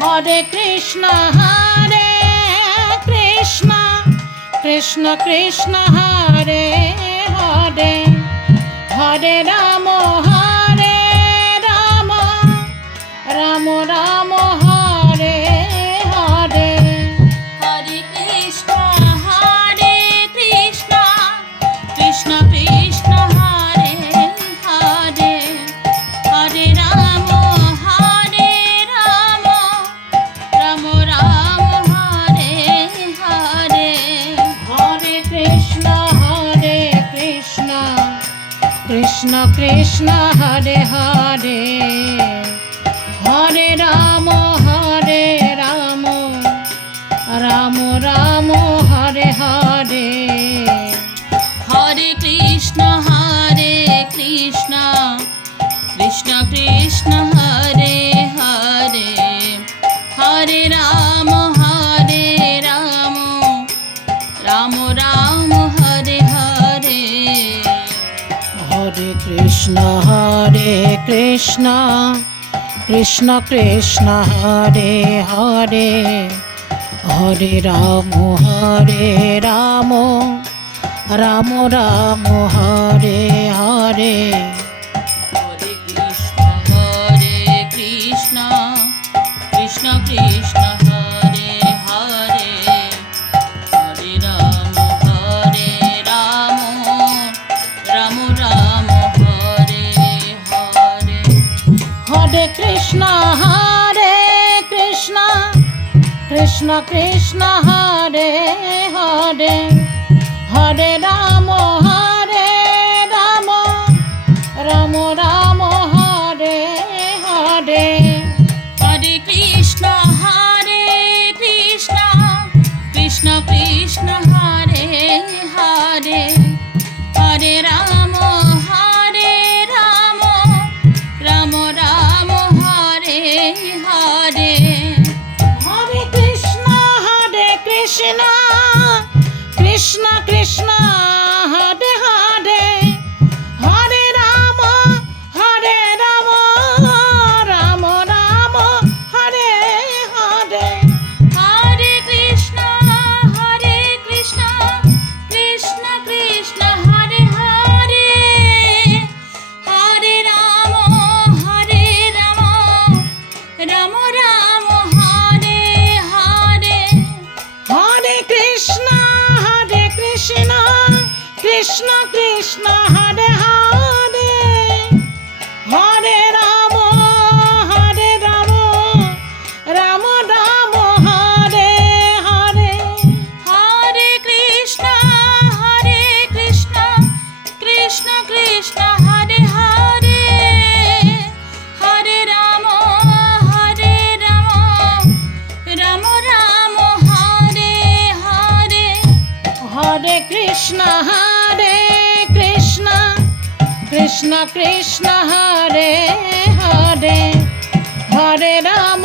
Hare Krishna Krishna Krishna Hare Hare, Hare Ram Ram Ram Hare Hare. Hare Krishna Krishna Krishna Hare Hare, Hare Ram Ram Ram Hare Hare. Hare Krishna Krishna Krishna Hare Hare, Hare Ram Ram Ram Hare Hare. Hare Krishna Krishna Krishna Hare Hare, Hare Ram Ram Ram Hare Hare. Hare Krishna Krishna Krishna Hare Hare, Hare Ram Ram Ram Hare Hare. Hare Krishna Krishna Krishna Hare Hare, Hare Ram Ram Ram Hare Hare. Hare Krishna Krishna Krishna Hare Hare, Hare Ram Ram Ram Hare Hare. Hare Krishna Krishna Krishna Hare Hare, Hare Ram Ram Hare Hare. Hare Krishna Krishna Krishna Hare Hare, Hare Ram Ram Ram Hare Hare. Hare Krishna Krishna Krishna Hare Hare, Hare Ram Ram Ram Hare Hare. Hare Krishna Krishna Krishna Hare Hare, Hare Ram Ram Ram Hare Hare. Hare Krishna Krishna Hare Hare, Hare Ram Ram Hare Hare. Hare Krishna Krishna Krishna Hare Hare, Hare Ram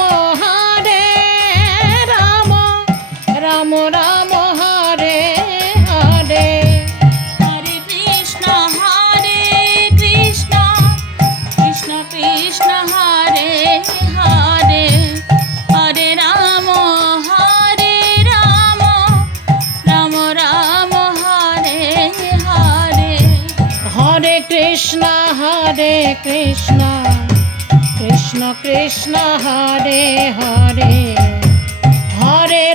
Ram Ram Hare Hare. Hare Krishna Krishna Krishna Hare Hare, Hare Ram Ram Hare Hare. Hare Krishna Krishna Krishna Hare Hare, Hare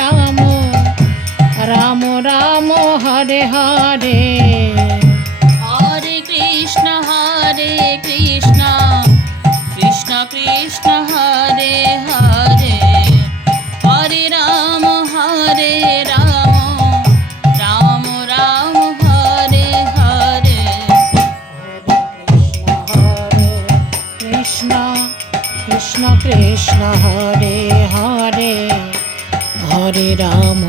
Ram Ram Ram Hare Hare. Hare Krishna Krishna Krishna Hare Hare, Hare Ram Ram Ram Hare Hare. Krishna Krishna Hare Hare, Hare Ram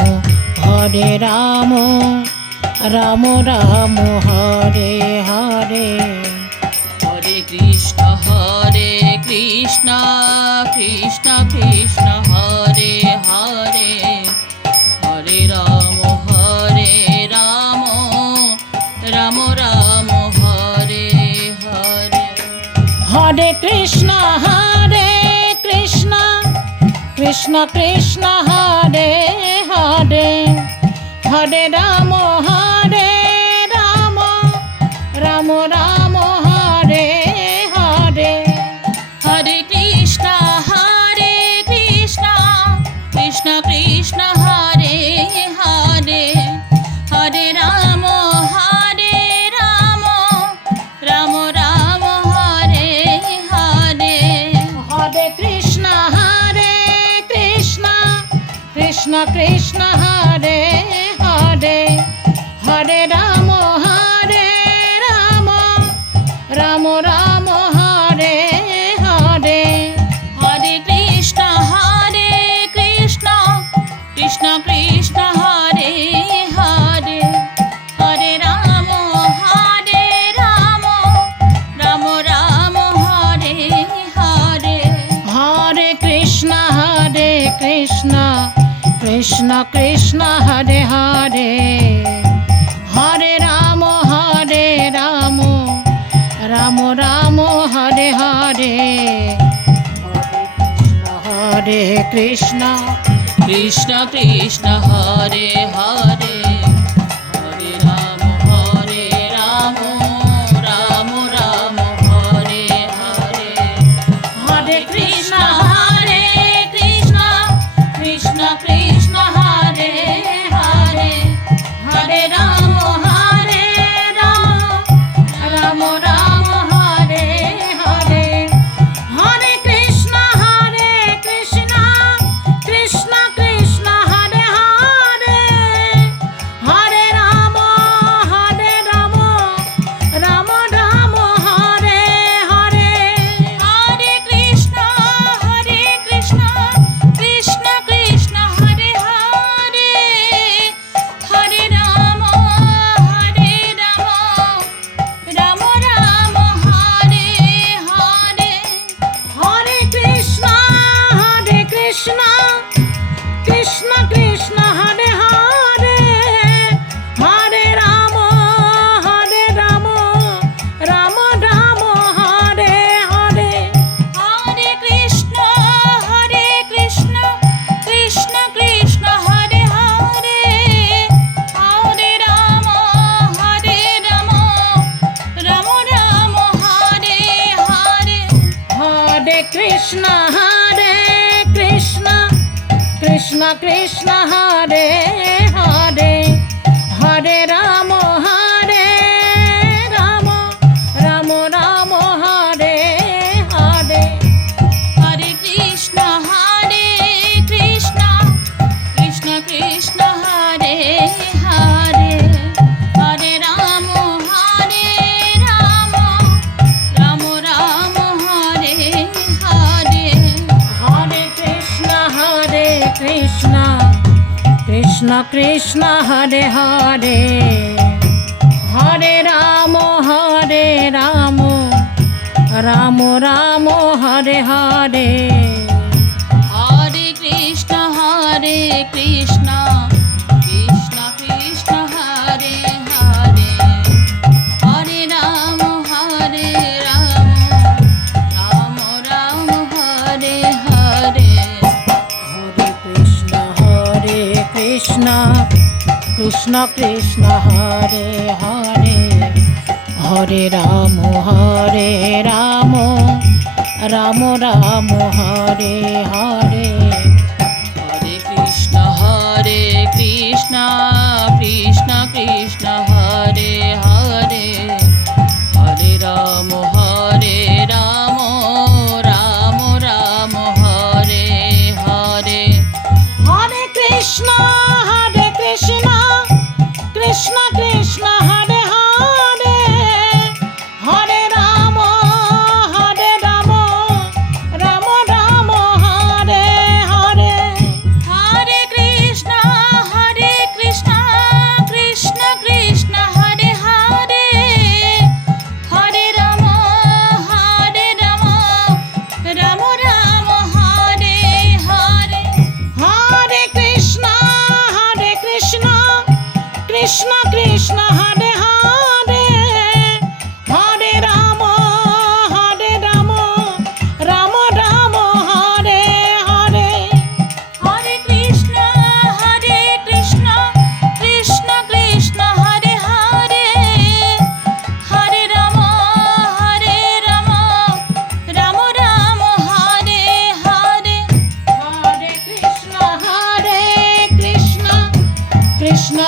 Ram Ram Hare Hare. Hare Krishna Krishna Krishna Hare Hare, Hare Ram Ram Hare Hare. Hare Krishna Krishna Krishna Hare Hare Hare Ram Ram Ram Hare Hare Hare Krishna Krishna Krishna Hare Hare Hare Ram Ram Ram Hare Hare Hare Krishna Krishna Krishna Hare Hare Hare Ram Ram Ram Hare Hare Hare Krishna Krishna Krishna Hare Hare Hare Ram Ram Ram Hare Hare Hare Krishna Krishna Krishna Hare Hare Hare Ram Ram Hare Hare Hare Krishna Krishna Krishna Hare Hare Hare Ram Ram Hare Hare Hare Krishna Krishna Krishna Hare Hare Hare Ram Ram Hare Hare Hare Krishna Krishna Krishna Hare Hare Hare Ram Ram Hare Hare Hare Krishna Krishna Krishna Hare Hare Hare Ram Ram Hare Hare Hare Krishna Krishna Krishna Hare Hare Hare Ram Ram Hare Hare Hare Krishna Krishna Krishna Hare Hare Hare Ram Ram Hare Hare Hare Krishna Krishna Hare Hare Hare Ram Ram Hare Hare Hare Krishna Krishna Krishna Hare Hare Hare Ram Ram Hare Hare Hare Krishna Krishna Hare Hare Hare Ram Ram Hare Hare Hare Krishna Krishna Krishna Hare Hare Hare Ram Ram Hare Hare Hare Krishna Krishna Hare Hare Hare Ram Ram Hare Hare Hare Krishna Krishna Krishna Hare Hare Hare Ram Ram Hare Hare Hare Krishna Krishna Hare Hare Hare Ram Ram Hare Hare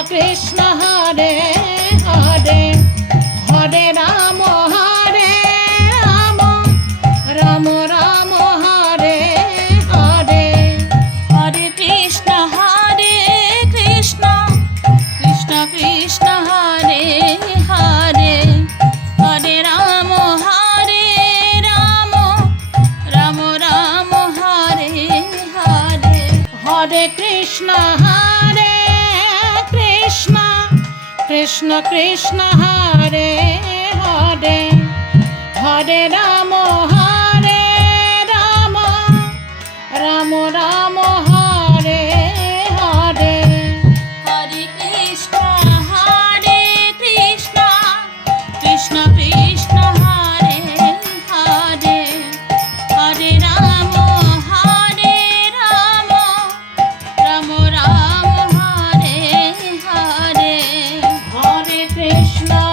Krishna Hare Hare Hare Ram Ram Ram Hare Hare Hare Krishna Krishna Krishna Hare Hare Hare Ram Ram Ram Hare Hare Hare Krishna Krishna Krishna Krishna Hare Hare Hare Ram Ram Ram Hare Hare Hare Krishna Krishna Krishna Krishna Hare Hare Hare Ram Ram Ram Hare Hare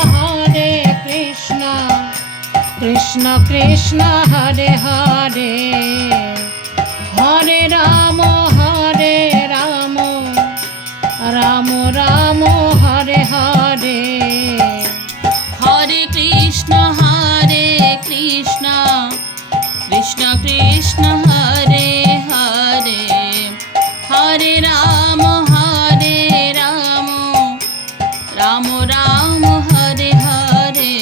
Hare Krishna Krishna Krishna Hare Hare Hare Ram Ram Ram Hare Hare Hare Krishna Krishna Krishna Krishna Hare Hare Hare Ram Ram Ram Hare Hare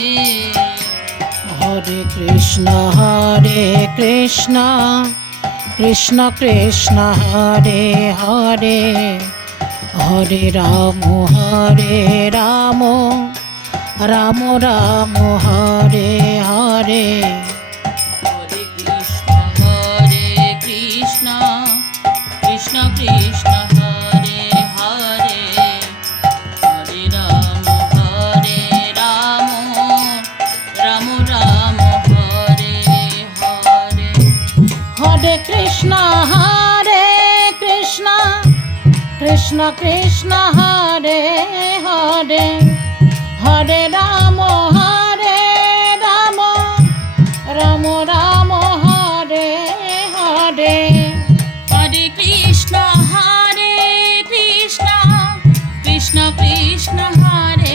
Hare Krishna Krishna Krishna Krishna Hare Hare Hare Ram Ram Ram Hare Hare Hare Krishna Krishna Krishna Krishna Hare Hare Hare Ram Ram Ram Hare Hare Hare Krishna Krishna Krishna Krishna Hare Hare Hare Ram Ram Ram Hare Hare Hare Krishna Krishna Krishna Krishna Hare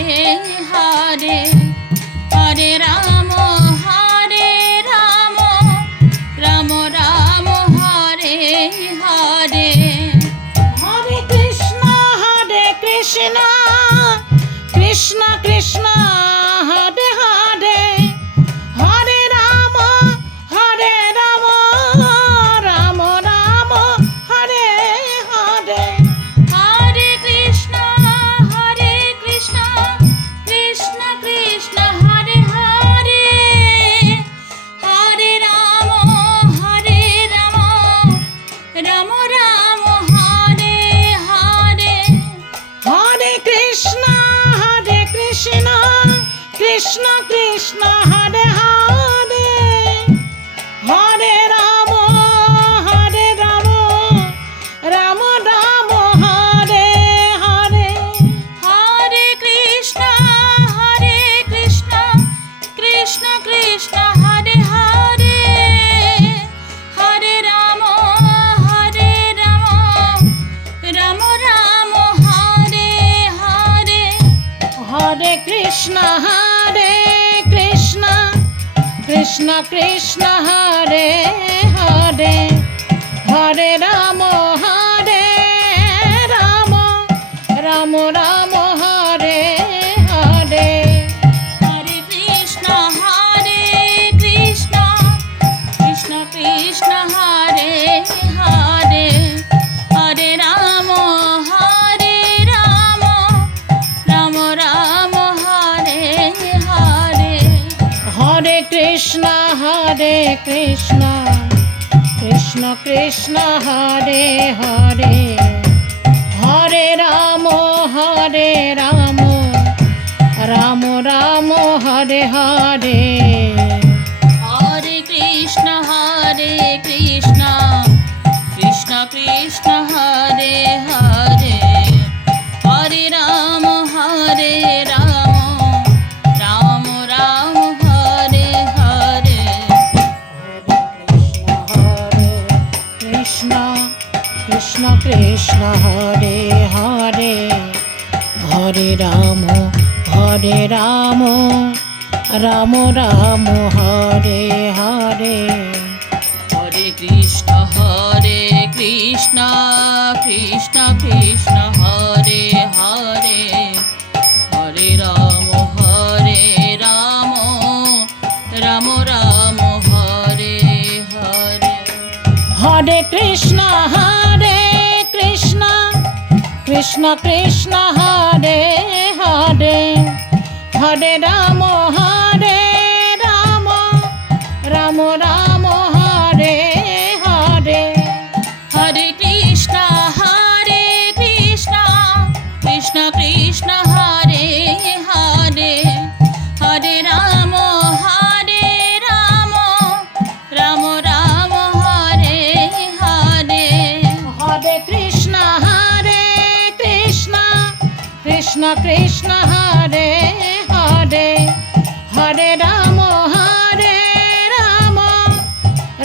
Hare Hare Ram Ram Ram Hare Hare Hare Krishna Krishna Krishna Hare Hare Hare Ram Ram Hare Hare Hare Krishna Krishna Krishna Hare Hare Hare Ram Ram Hare Hare Hare Krishna Krishna Krishna Hare Hare Hare Ram Ram Hare Hare Hare Krishna Krishna Krishna Hare Hare Hare Ram Ram Hare Hare Hare Krishna Krishna Krishna Krishna Hare Hare Hare Ram Ram Hare Hare Hare Krishna Krishna Krishna Krishna Hare Hare Hare Ram Ram Hare Hare Hare Krishna Krishna Krishna Krishna Hare Hare Hare Ram Ram Hare Hare Hare Krishna Krishna Krishna Krishna Hare Hare Hare Ram Ram Hare Hare Krishna Krishna Krishna Hare Hare Hare Ram Ram Ram Hare Hare. Hare Krishna Krishna Krishna Hare Hare, Hare Ram Ram Ram Hare Hare. Hare Krishna Krishna Krishna Hare Hare, Hare Ram Ram Ram Hare Hare. Hare Krishna Krishna Krishna Hare Hare, Hare Ram Ram Ram Hare Hare. Hare Krishna Krishna Krishna Hare Hare, Hare Ram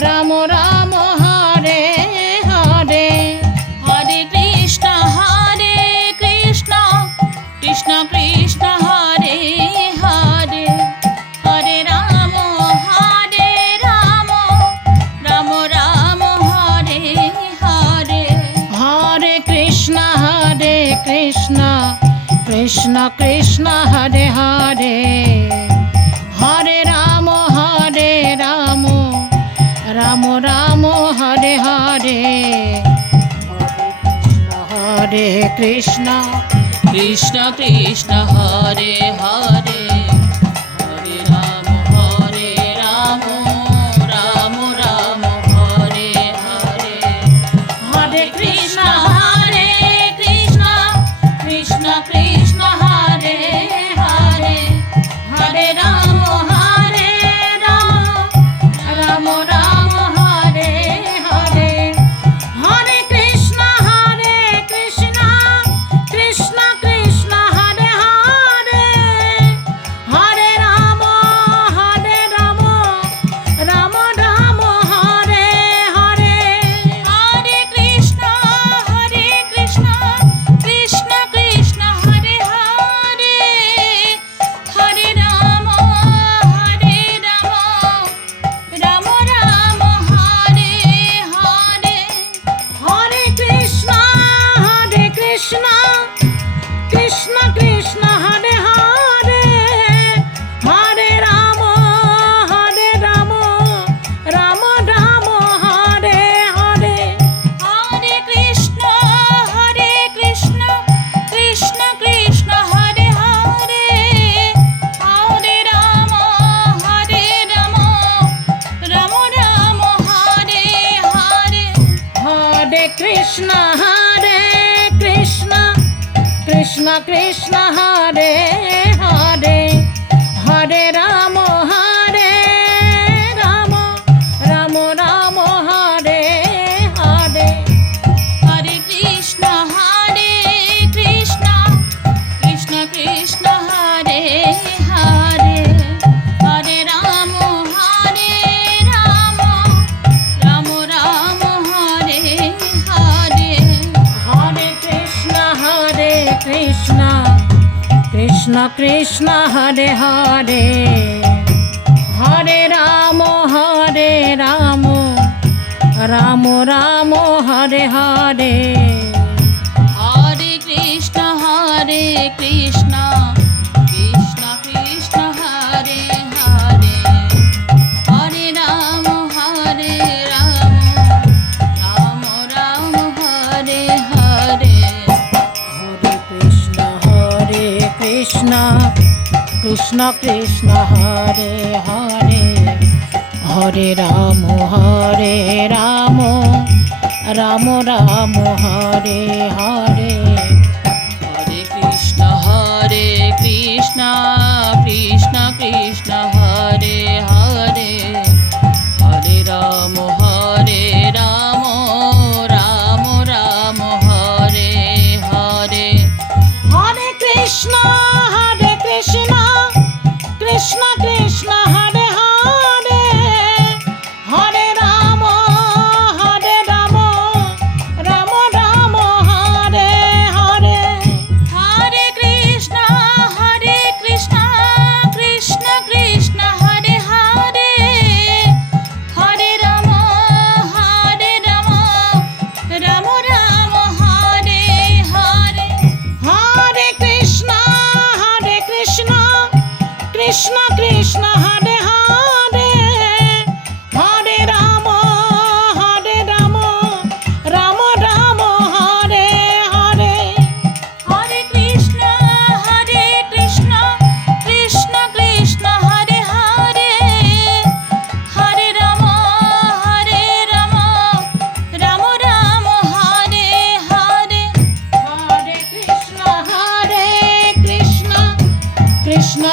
Ram Ram Hare Hare. Hare Krishna Krishna Krishna Hare Hare, Hare Ram Ram Ram Hare Hare. Hare Krishna Krishna Krishna Hare Hare, Hare Ram Ram Hare Hare. Hare Krishna Krishna Krishna Hare Hare, Hare Ram Ram Hare Hare. Hare Krishna Krishna Krishna Hare Hare, Hare Ram Ram Hare Hare. Hare Krishna Krishna Krishna Hare Hare, Hare Ram Ram Hare Hare. Hare Krishna Krishna Krishna Hare Hare, Hare Ram Ram Hare Hare. Hare Krishna Krishna Krishna Hare Hare, Hare Ram Ram Hare Hare. Hare Krishna Krishna Krishna Hare Hare, Hare Ram Ram Hare Hare. Hare Krishna Krishna Hare Hare, Hare Ram Ram Hare Hare. Hare Krishna Krishna Krishna Hare Hare, Hare Ram Ram Hare Hare. Hare Krishna Krishna Hare Hare, Hare Ram Ram Hare Hare. Hare Krishna Krishna Krishna Hare Hare, Hare Ram Ram Hare Hare. Hare Krishna Krishna Hare Hare, Hare Ram Ram Hare Hare. Hare Krishna Krishna Krishna Hare Hare, Hare Ram Ram Hare Hare. Hare Krishna Krishna Krishna Hare Hare, Hare Ram Ram Hare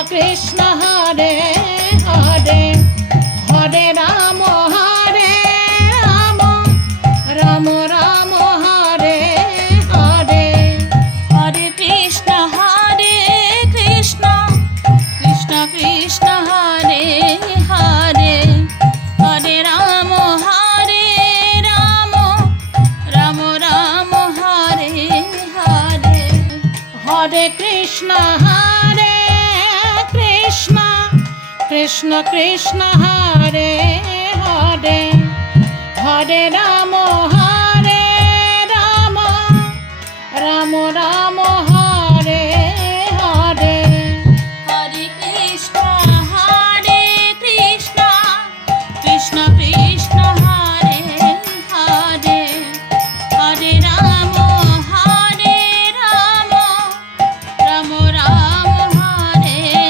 Krishna Hare Hare Hare Ram Ram Ram Hare Hare Hare Krishna Krishna Krishna Hare Hare Hare Ram Ram Hare Hare Hare Krishna Krishna Krishna Hare Hare Hare Ram Ram Ram Hare Hare Hare Krishna Krishna Krishna Hare Hare Hare Ram Ram Hare Hare Hare Krishna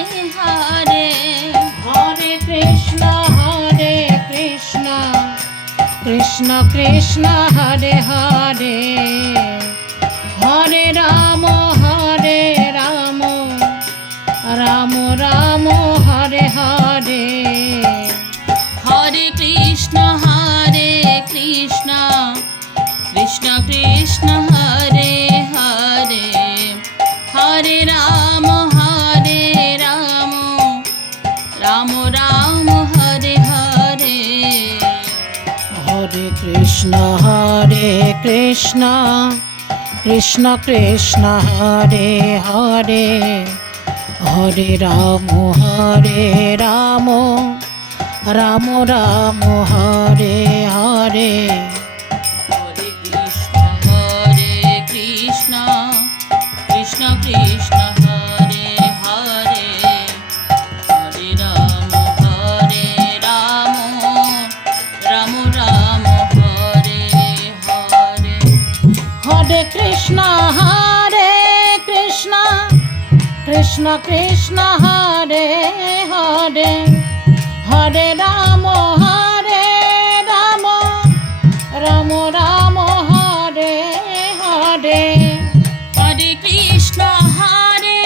Krishna Krishna Hare Hare Hare Ram Ram Hare Hare Hare Krishna Krishna Krishna Hare Hare Hare Ram Ram Hare Hare Hare Krishna Krishna Krishna Hare Hare Hare Ram Ram Hare Hare Hare Krishna Krishna Hare Hare Hare Ram Ram Hare Hare Hare Krishna Krishna Hare Hare Hare Ram Ram Hare Hare Hare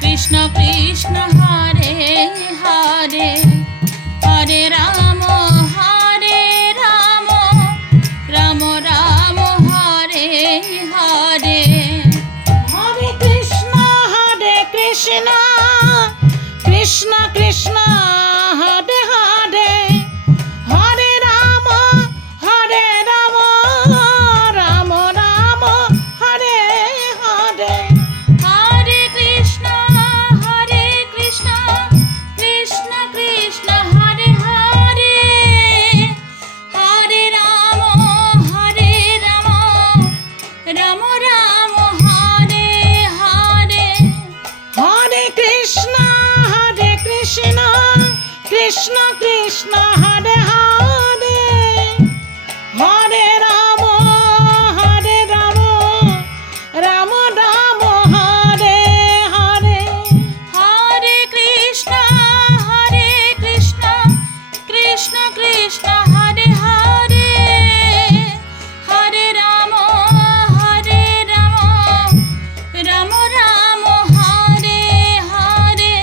Krishna Krishna Hare Hare Hare Ram Ram Hare Hare Hare Krishna Krishna Hare Hare Hare Ram Ram Hare Hare Hare Krishna Krishna Hare Hare Hare Ram Ram Hare Hare Hare Krishna Krishna Hare Hare Hare Ram Ram Hare Hare Hare Krishna Krishna Hare Hare Hare Ram Ram Hare Hare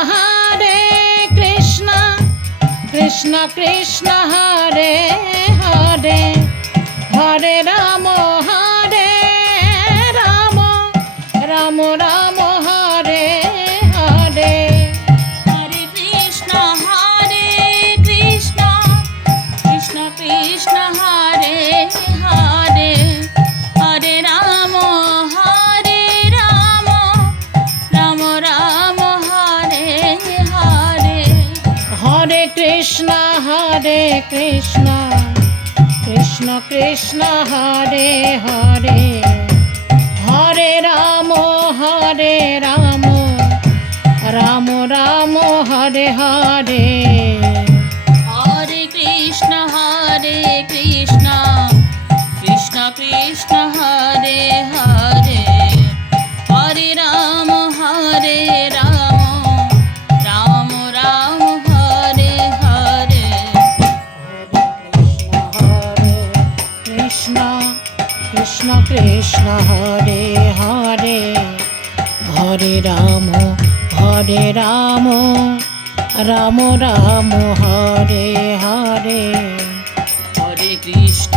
Hare Krishna Krishna Hare Hare Hare Ram Ram Hare Hare Hare Krishna Krishna Hare Hare Hare Ram Ram Hare Hare Hare Krishna Krishna Hare Hare Hare Ram Ram Hare Hare Hare Krishna Krishna Hare Hare Hare Ram Ram Hare Hare Krishna Krishna Hare Hare Hare Ram Ram Ram Hare Hare. Hare Krishna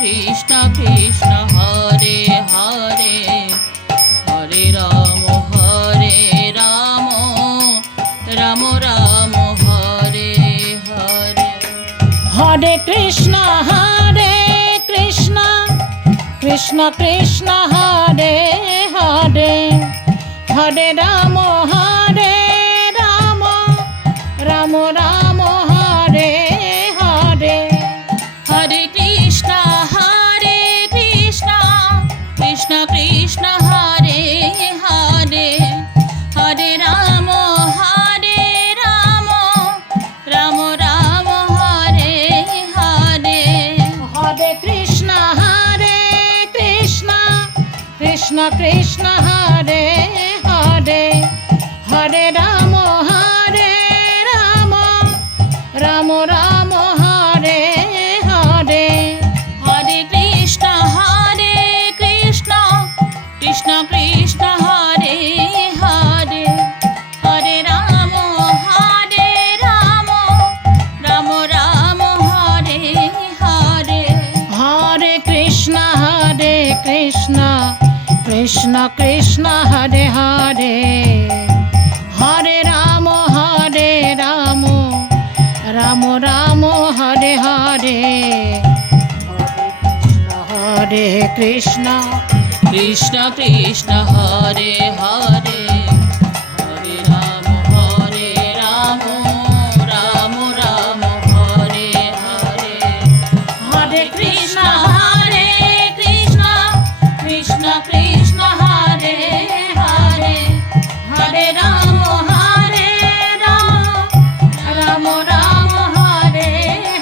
Krishna Krishna Hare Hare, Hare Ram Ram Ram Hare Hare. Hare Krishna Krishna Krishna Hare Hare, Hare Ram Ram Ram Hare Hare. Hare Krishna Krishna Krishna Hare Hare, Hare Ram Ram Ram Hare Hare. Hare Krishna Krishna Hare Hare, Hare Ram Ram Ram Hare Hare. Hare Krishna Krishna Krishna Hare Hare, Hare Ram Ram Ram Hare Hare. Hare Krishna Krishna Krishna Hare Hare, Hare Ram Ram Ram Hare Hare. Hare Krishna Krishna Krishna Hare Hare, Hare Ram Ram Ram Hare Hare. Hare Krishna Krishna Krishna Krishna Hare Hare, Hare Ram Ram Ram Hare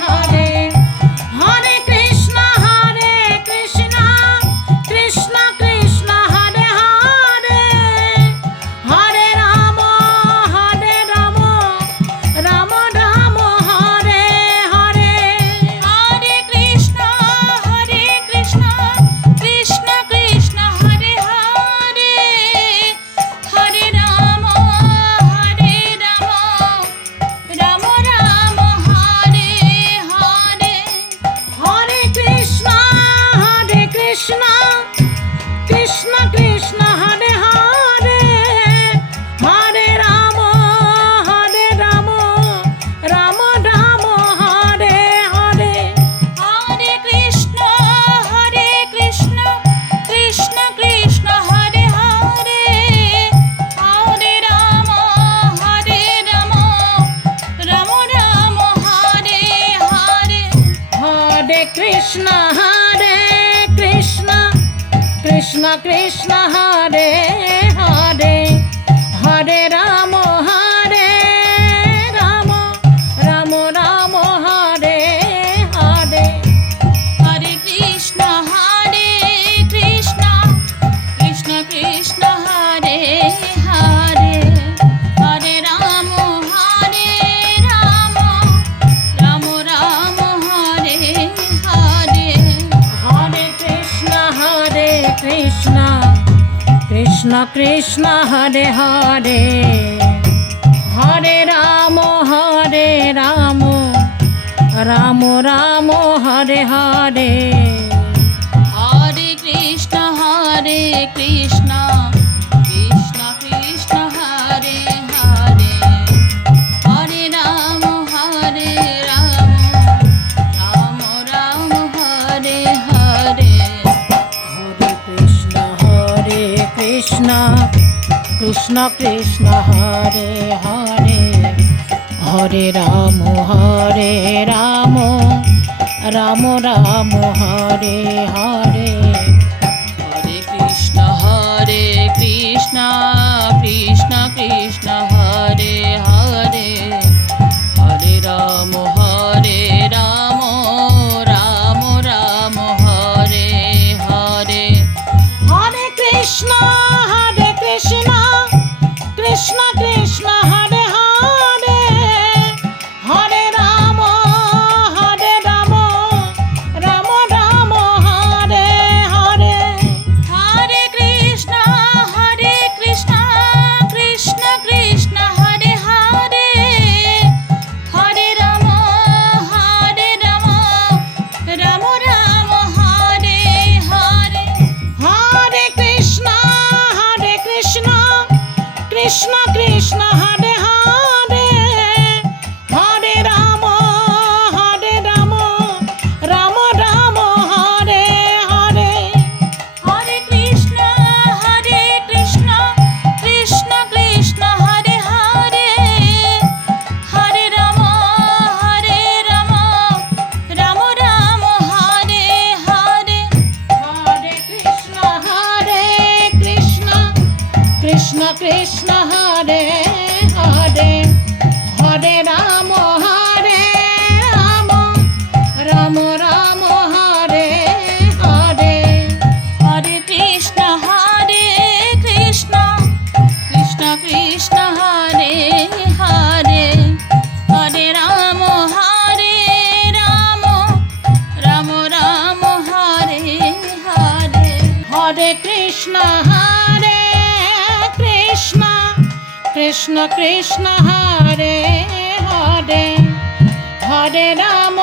Hare. Hare Krishna Krishna Krishna Hare Hare, Hare Ram Ram Ram Hare Hare. Hare Krishna Krishna Krishna Hare Hare, Hare Ram Ram Ram Hare Hare. Hare Krishna Krishna Krishna Hare Hare, Hare Ram Ram Ram Hare Hare. Hare Krishna Krishna Krishna Hare Hare, Hare Ram Ram Ram Hare Hare. Hare Krishna Krishna Hare Hare, Hare Ram Ram Ram Hare Hare. Hare Krishna Krishna Krishna Hare Hare, Hare Ram Ram Ram Hare Hare. Hare Krishna Krishna Hare Hare, Hare Ram Ram Ram Hare Hare. Hare Krishna Krishna Krishna Hare Hare, Hare Ram Ram Ram Hare Hare. Hare Krishna Krishna Hare Hare, Hare Ram Ram Ram Hare Hare. Hare Krishna Krishna Krishna Hare Hare, Hare Ram Ram Ram Hare Hare. Hare Krishna Krishna Krishna Hare Hare, Hare Ram Ram Ram Hare Krishna Krishna Hare Hare Hare Ram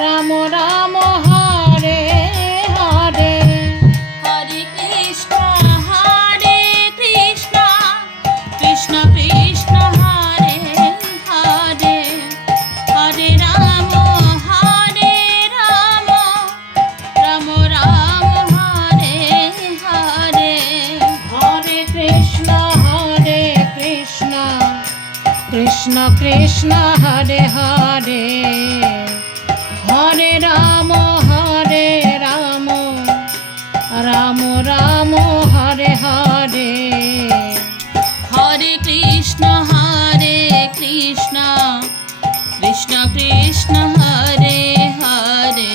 Ram Ram Hare Hare Hare Krishna Krishna Krishna Hare Hare Hare Ram Ram Ram Hare Hare Hare Krishna Krishna Krishna Hare Hare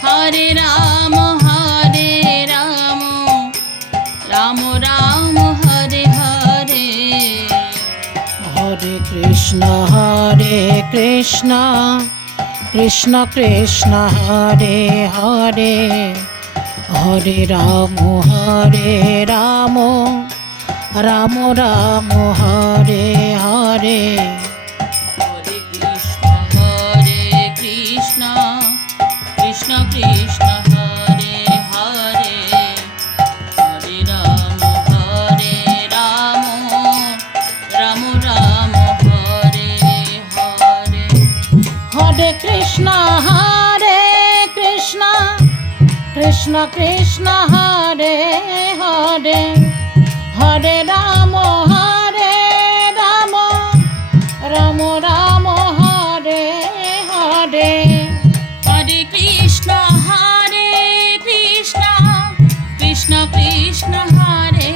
Hare Ram Ram Ram Hare Hare Hare Krishna Krishna Krishna Hare Hare Hare Ram Ram Ram Hare Hare Hare Krishna Krishna Krishna Hare Hare Hare Ram Ram Ram Hare Hare Hare Krishna Krishna Krishna Hare Hare Hare Ram Ram Ram Hare Hare Hare Krishna Krishna Krishna Hare Hare Hare Ram Ram Ram Hare Hare Hare Krishna Krishna Krishna Hare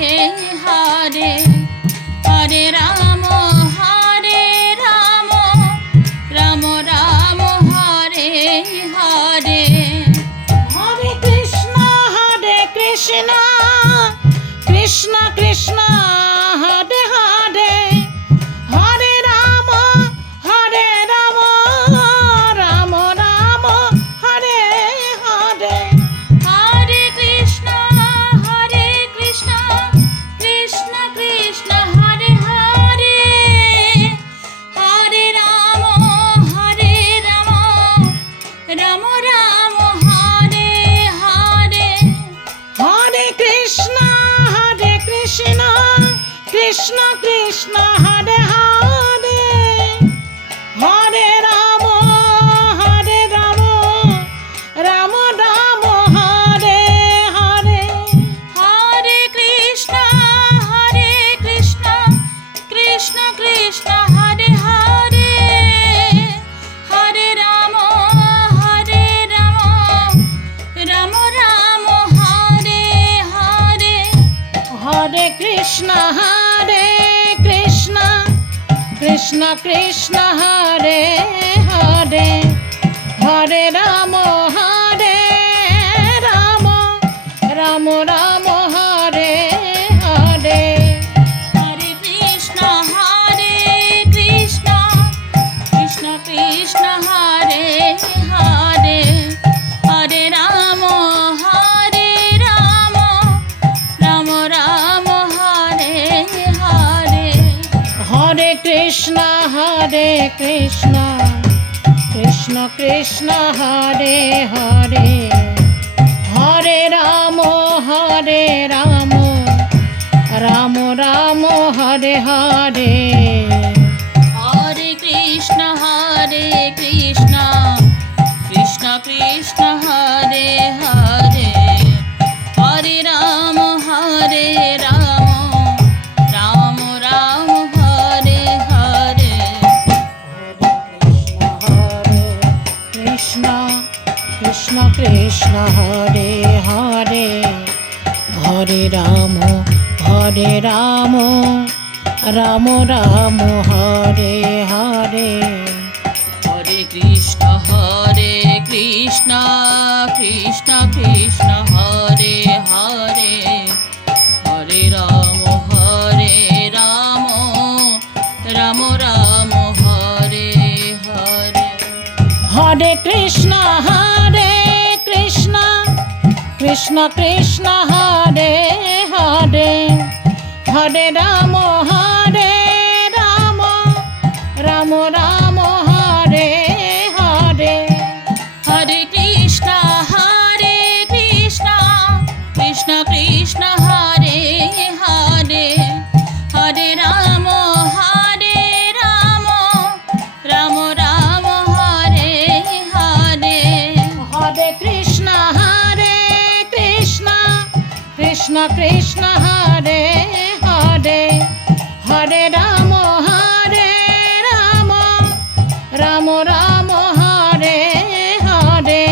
Hare Hare Ram Ram Ram Hare Hare Hare Krishna Krishna Krishna Hare Hare Hare Ram Ram Ram Hare Hare Hare Krishna Krishna Krishna Hare Hare Hare Ram Ram Hare Hare Hare Krishna Krishna Krishna Hare Hare Hare Ram Ram Ram Hare Hare Hare Krishna Krishna Hare Hare Hare Ram Ram Hare Hare Hare Krishna Krishna Hare Hare Hare Ram Ram Ram Hare Hare Hare Krishna Krishna Hare Hare Hare Ram Ram Hare Hare Hare Krishna Krishna Krishna Hare Hare Hare Ram Ram Hare Hare Hare Krishna Krishna Hare Hare Hare Ram Ram Hare Hare Krishna Krishna Hare Hare Hare Ram Ram Hare Hare Hare Krishna Krishna Hare Hare Hare Ram Ram Hare Hare Hare Krishna Krishna Krishna Hare Hare Hare Ram Ram Ram Hare Hare Hare Krishna Krishna Krishna Hare Hare Hare Ram Ram Ram Hare Hare Hare Krishna Krishna Krishna Hare Hare Hare Ram Ram Ram Hare Hare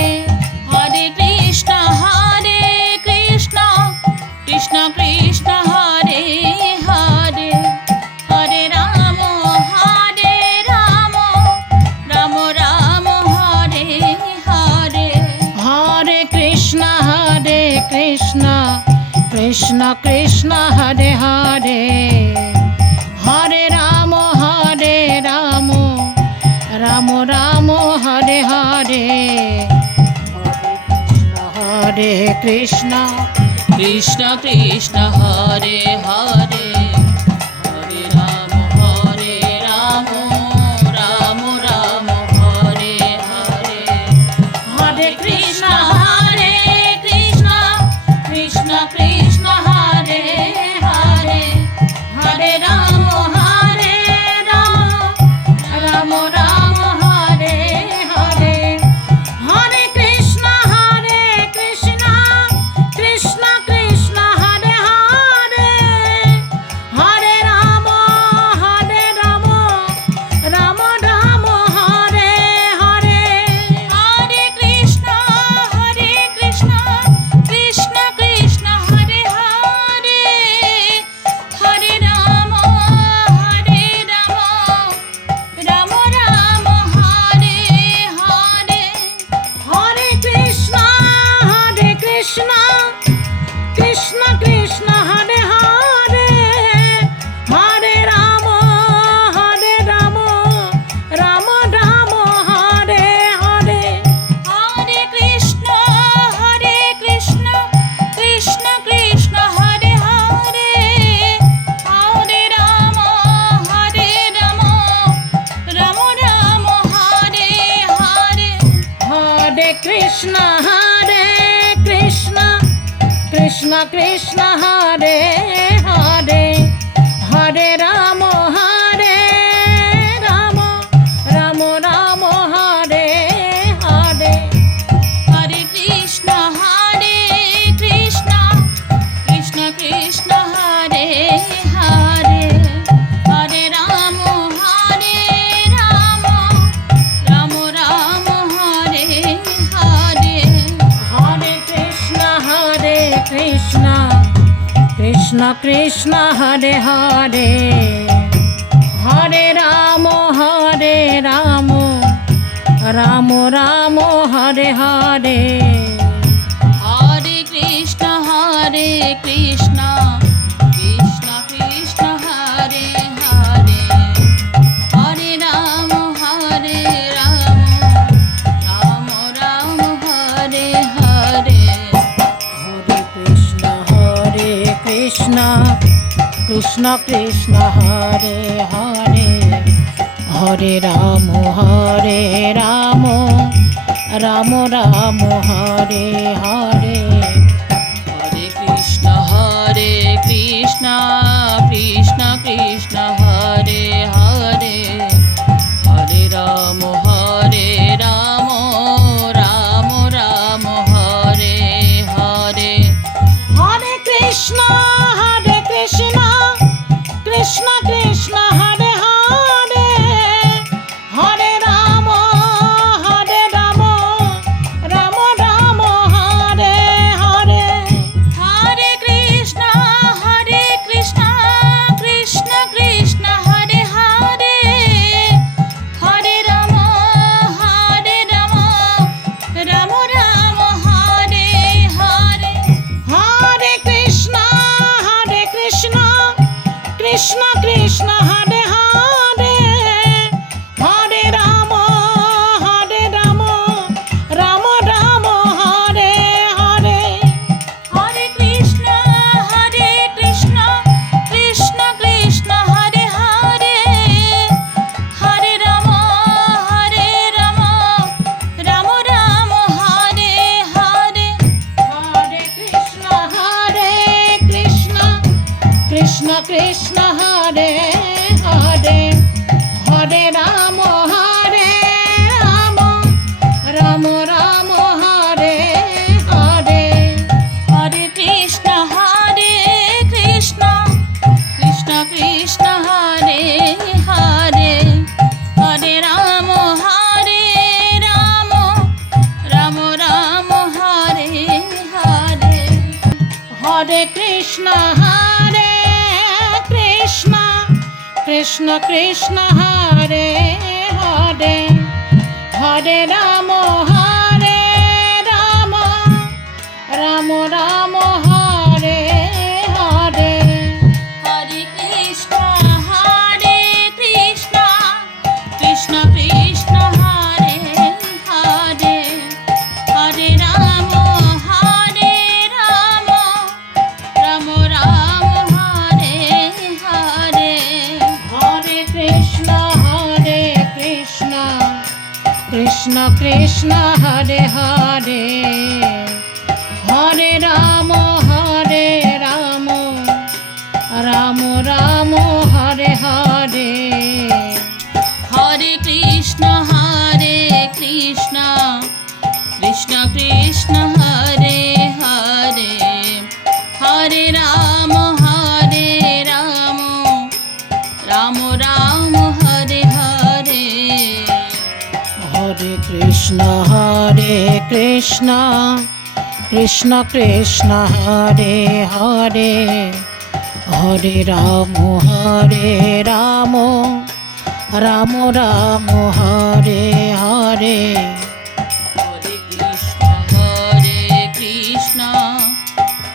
Hare Krishna Krishna Krishna Hare Hare Hare Ram Ram Ram Hare Hare Hare Krishna Krishna Krishna Hare Hare Hare Ram Ram Hare Hare Hare Krishna Krishna Krishna Hare Hare Hare Ram Ram Ram Hare Hare Hare Krishna Krishna Krishna Krishna Hare Hare Hare Ram Ram Hare Hare Hare Krishna Krishna Krishna Hare Hare Hare Ram Ram Hare Hare Hare Krishna Krishna Krishna Hare Hare Hare Ram Ram Hare Hare Hare Krishna Krishna Hare Hare Hare Ram Ram Hare Hare Hare Krishna Krishna Krishna Hare Hare Hare Ram Ram Hare Hare Hare Krishna Krishna Hare Hare Hare Ram Ram Hare Hare Hare Krishna Krishna Krishna Hare Hare Hare Ram Ram Hare Hare Hare Krishna Krishna Hare Hare Hare Ram Ram Hare Hare Hare Krishna Krishna Krishna Hare Hare Hare Ram Ram Hare Hare Hare Krishna Krishna Hare Hare Hare Ram Ram Hare Hare Hare Krishna Krishna Krishna Hare Hare Hare Ram Ram Hare Hare Hare Krishna Krishna Krishna Hare Hare Hare Ram Ram Hare Krishna Krishna Hare Hare Hare Ram Ram Ram Hare Hare Hare Krishna Krishna Krishna Hare Hare Hare Ram Ram Hare Hare Hare Krishna Krishna Krishna Hare Hare Hare Ram Ram Hare Hare Hare Krishna Krishna Krishna Hare Hare Hare Ram Ram Hare Hare Hare Krishna Krishna Krishna Hare Hare Hare Ram Ram Hare Hare Hare Krishna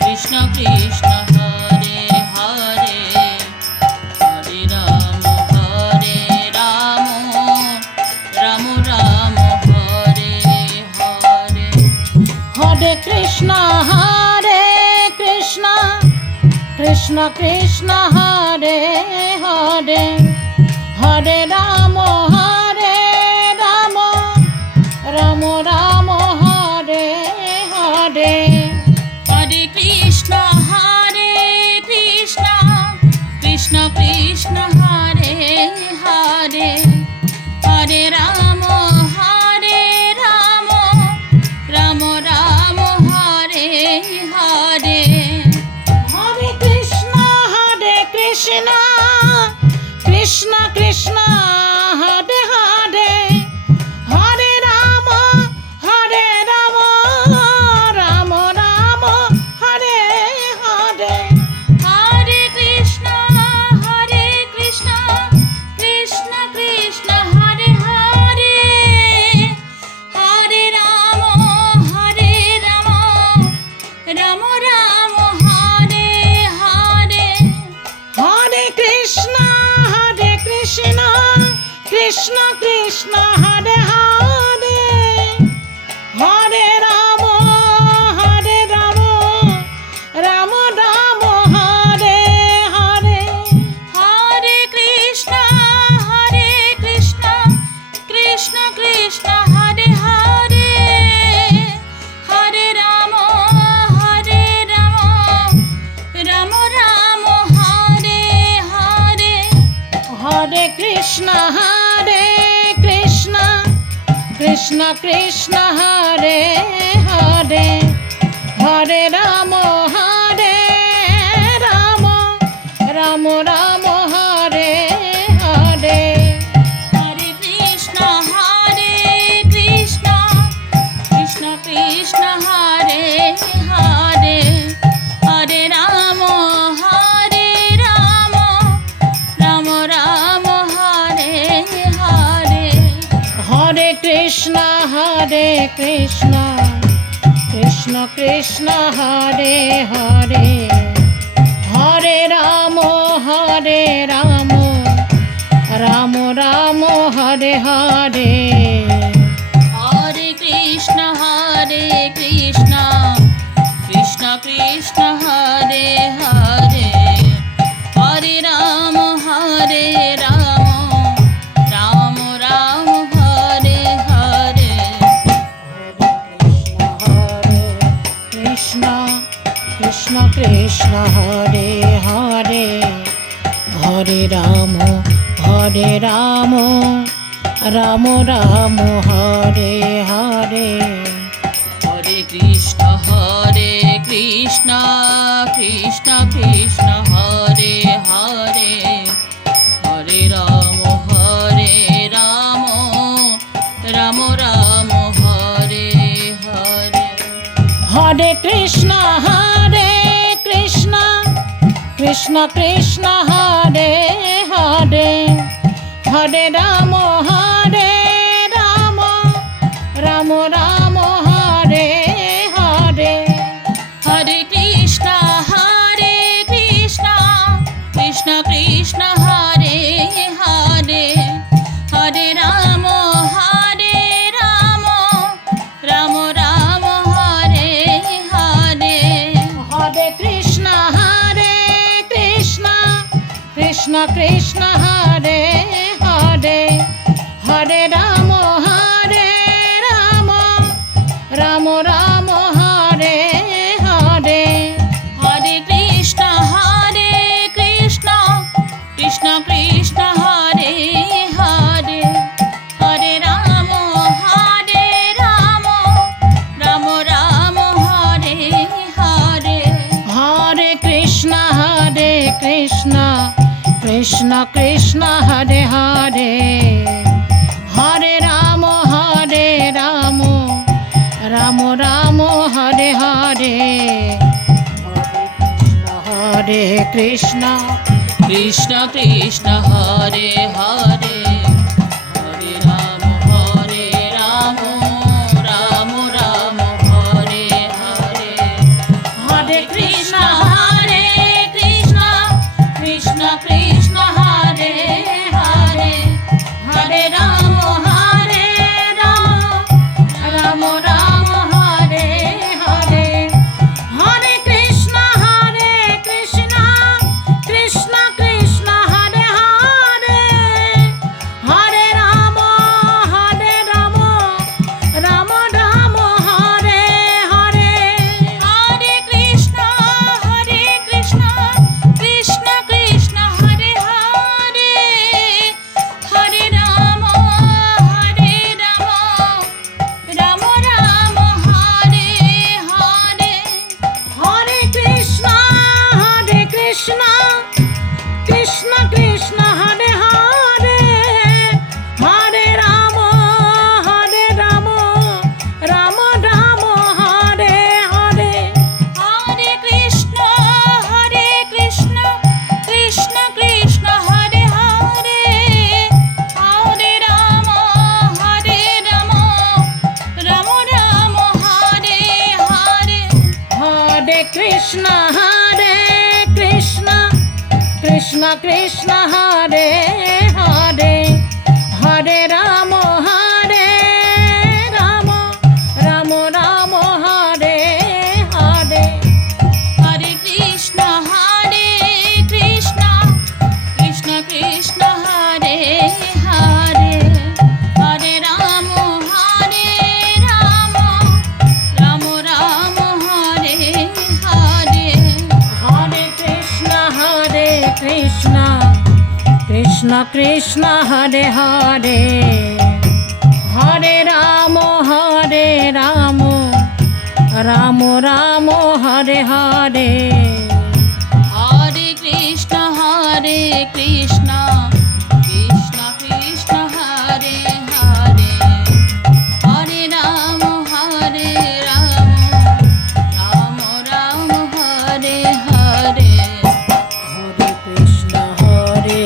Krishna Krishna Hare Hare Hare Ram Ram Hare Hare Hare Krishna Krishna Krishna Hare Hare Hare Ram Ram Hare Hare Hare Krishna Krishna Krishna Hare Hare Hare Ram Ram Hare Hare Hare Krishna Krishna Krishna Hare Hare Hare Ram Ram Hare Hare Hare Krishna Krishna Krishna Hare Hare Hare Ram Ram Hare Hare Hare Krishna Krishna Krishna Hare Hare Hare Ram Ram Hare Hare Hare Krishna Krishna Hare Hare Hare Ram Ram Hare Hare Hare Krishna Krishna Hare Hare Hare Ram Ram Hare Hare Hare Krishna Krishna Hare Hare Hare Ram Ram Hare Hare Hare Krishna Krishna Krishna Hare Hare Hare Ram Ram Hare Hare Hare Krishna Krishna Krishna Hare Hare Hare Ram Ram Hare Hare Krishna Krishna Hare Hare Hare Ram Ram Hare Hare Hare Krishna Krishna Krishna Hare Hare Hare Ram Ram Hare Hare Hare Krishna Krishna Krishna Hare Hare Hare Ram Ram Ram Hare Hare Hare Krishna Krishna Krishna Hare Hare Hare Ram Ram Ram Hare Hare Hare Krishna Krishna Krishna Hare Hare Hare Ram Ram Ram Hare Hare Hare Krishna Krishna Krishna Hare Hare Hare Ram Ram Ram Hare Hare Hare Krishna Krishna Krishna Hare Hare Hare Ram Ram Hare Hare Hare Krishna Krishna Krishna Hare Hare Hare Ram Ram Ram Hare Hare Hare Krishna Krishna Krishna Krishna Hare Hare Hare Ram Ram Hare Hare Hare Krishna Krishna Krishna Hare Hare Hare Ram Ram Hare Hare Hare Krishna Krishna Krishna Hare Hare Hare Ram Ram Hare Hare Hare Krishna Krishna Krishna Hare Hare Hare Ram Ram Hare Hare Hare Krishna Krishna Krishna Hare Hare Hare Ram Ram Hare Hare Hare Krishna Krishna Hare Hare Hare Ram Ram Hare Hare Hare Krishna Krishna Krishna Hare Hare Hare Ram Ram Hare Hare Hare Krishna Krishna Hare Hare Hare Ram Ram Hare Hare Hare Krishna Krishna Krishna Hare Hare Hare Ram Ram Hare Hare Hare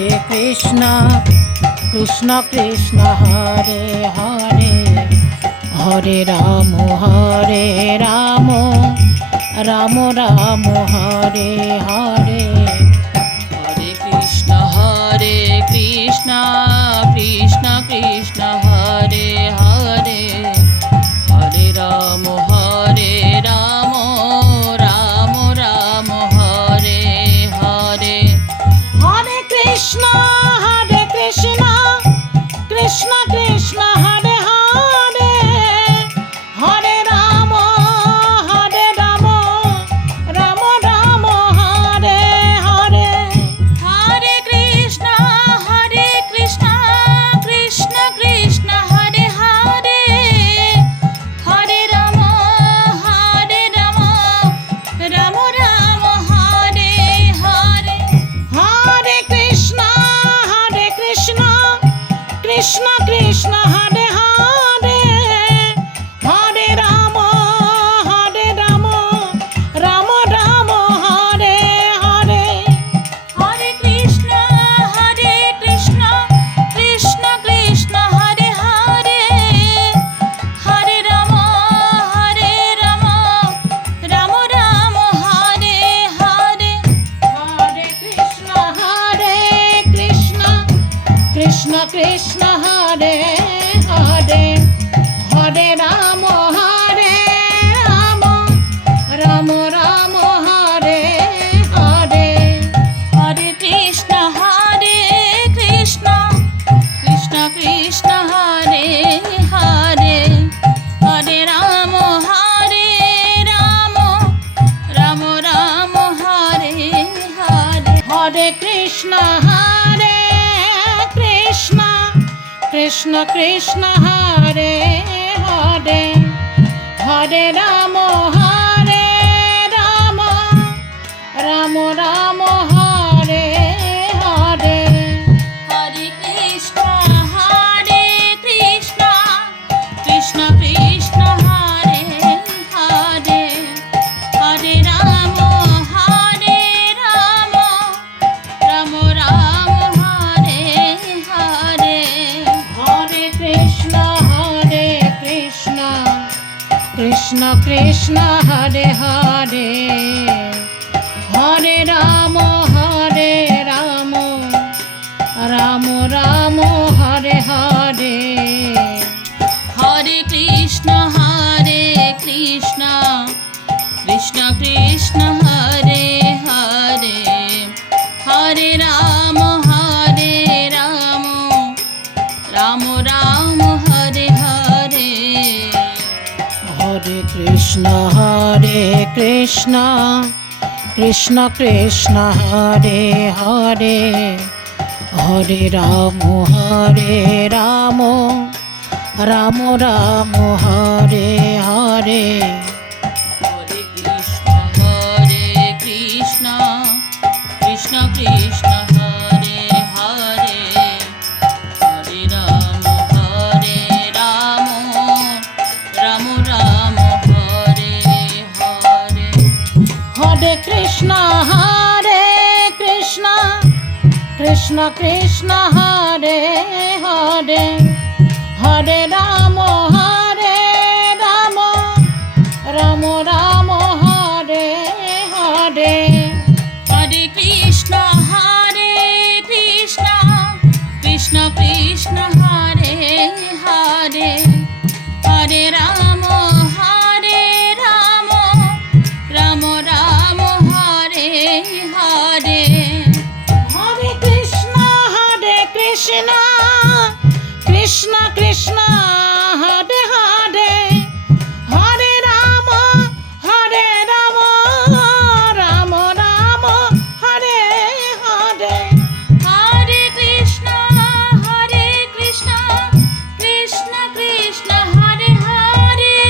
Krishna Krishna Hare Hare Hare Ram Ram Hare Hare Hare Krishna Krishna Krishna Hare Hare Hare Ram Ram Hare Hare Hare Krishna Krishna Krishna Hare Hare Hare Ram Ram Hare Hare Hare Krishna Krishna Krishna Hare Hare Hare Ram Ram Hare Hare Hare Krishna Krishna Hare Hare Hare Ram Ram Hare Hare Hare Krishna Krishna Krishna Krishna Hare Hare Hare Ram Ram Ram Hare Hare Hare Krishna Krishna Krishna Hare Hare Hare Ram Ram Ram Hare Hare Hare Krishna Krishna Krishna Krishna Hare Hare Hare Ram Ram Ram Hare Hare Hare Krishna Krishna Krishna Krishna Hare Hare Hare Ram Ram Ram Hare Hare Hare Krishna Krishna Krishna Hare Hare Hare Ram Ram Ram Hare Hare Hare Krishna Krishna Krishna Krishna Hare Hare Hare Ram Ram Ram Hare Hare Hare Krishna Krishna Krishna Krishna Hare Hare Hare Ram Ram Ram Hare Hare Hare Krishna Krishna Krishna Krishna Hare Hare Hare Ram Ram Hare Hare Hare Krishna Krishna Krishna Krishna Hare Hare Hare Ram Ram Ram Hare Hare Hare Krishna Krishna Krishna Krishna Hare Hare Hare Ram Ram Hare Hare Hare Krishna Krishna Krishna Hare Hare Hare Ram Ram Hare Hare Hare Krishna Krishna Krishna Krishna Hare Hare Hare Ram Ram Hare Hare Hare Krishna Krishna Krishna Hare Hare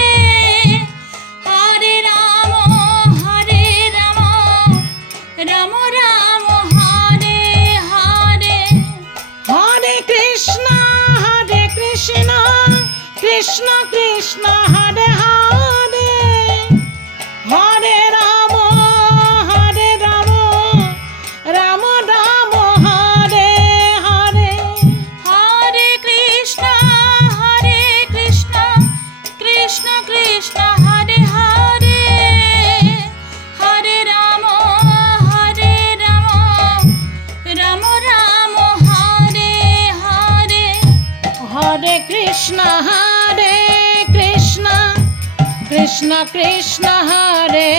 Hare Ram Ram Hare Hare Hare Krishna Krishna Krishna Krishna Hare Hare Hare Ram Ram Hare Hare Hare Krishna Krishna Krishna Krishna Hare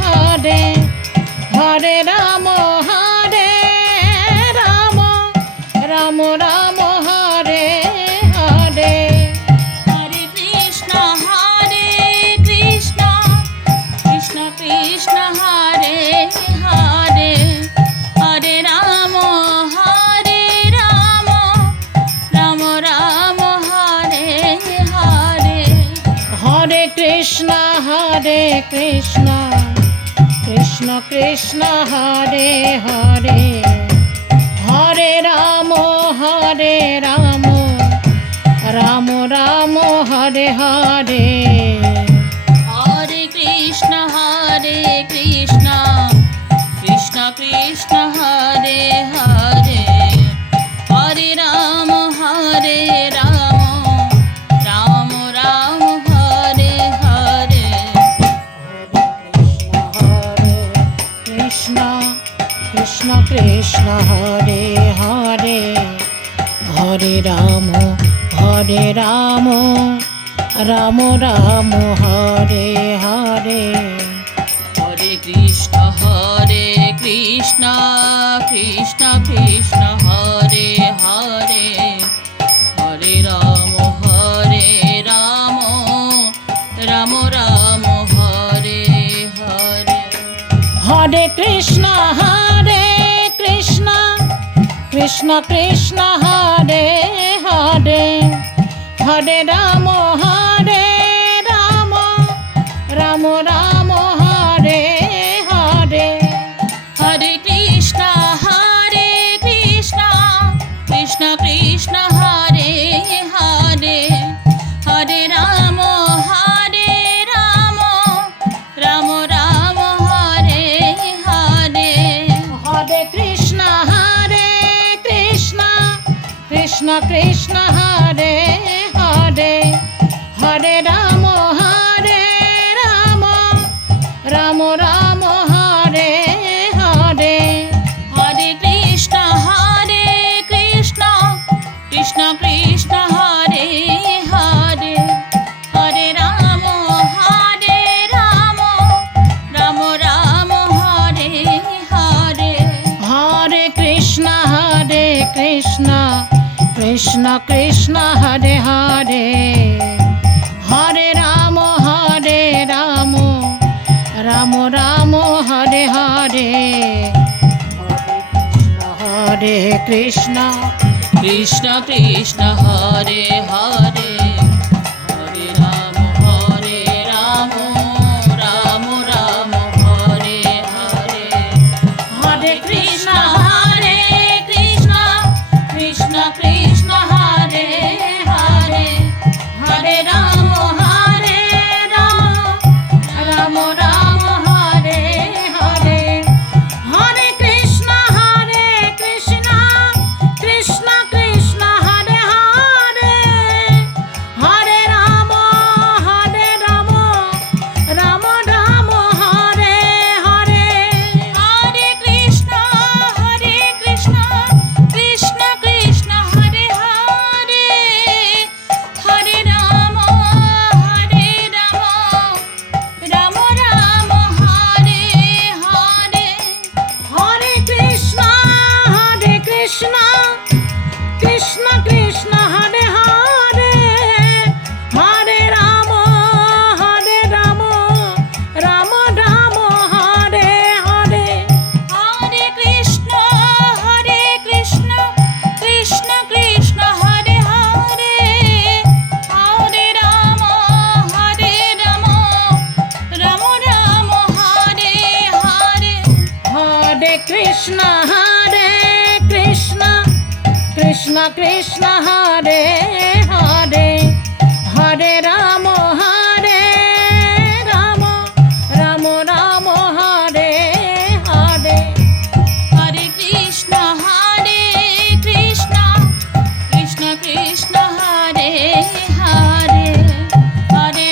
Hare Hare Ram Ram Hare Hare Hare Krishna Krishna Krishna Krishna Hare Hare Hare Ram Ram Hare Hare Hare Krishna Krishna Krishna Krishna Hare Hare Hare Ram Ram Hare Hare Hare Krishna Krishna Krishna Krishna Hare Hare Hare Ram Ram Hare Hare Krishna Krishna Krishna Hare Hare Hare Ram Ram Ram Hare Hare. Hare Krishna Krishna Krishna Hare Hare, Hare Ram Ram Ram Hare Hare. Hare Krishna Krishna Krishna Hare Hare, Hare Ram Ram Ram Hare Hare. Hare Krishna Krishna Krishna Hare Hare, Hare Ram Ram Ram Hare Hare. Hare Krishna Krishna Krishna Hare Hare, Hare Ram Ram Hare Hare. Hare Krishna Krishna Krishna Hare Hare, Hare Ram Ram Hare Hare. Hare Krishna Krishna Krishna Hare Hare, Hare Ram Ram Hare Hare. Hare Krishna Krishna Krishna Hare Hare, Hare Ram Ram Hare Hare. Hare Krishna Krishna Krishna Hare Hare, Hare Ram Ram Hare Hare. Hare Krishna Krishna Krishna Hare Hare, Hare Ram Ram Hare Hare. Hare Krishna Krishna Krishna Hare Hare, Hare Ram Ram Hare Hare. Hare Krishna Krishna Krishna Hare Hare, Hare Ram Ram Hare Hare. Hare Krishna Krishna Krishna Hare Hare, Hare Ram Ram Hare Hare. Hare Krishna Krishna Hare Hare, Hare Ram Ram Hare Hare. Hare Krishna Krishna Krishna Hare Hare, Hare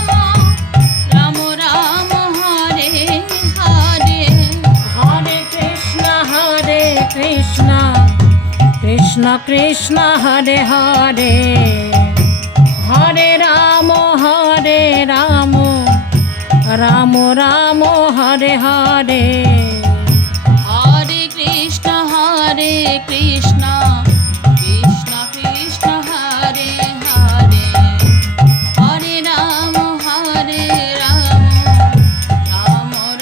Ram Ram Hare Hare. Hare Krishna Krishna Hare Hare, Hare Ram Ram Hare Hare. Hare Krishna Krishna Krishna Hare Hare, Hare Ram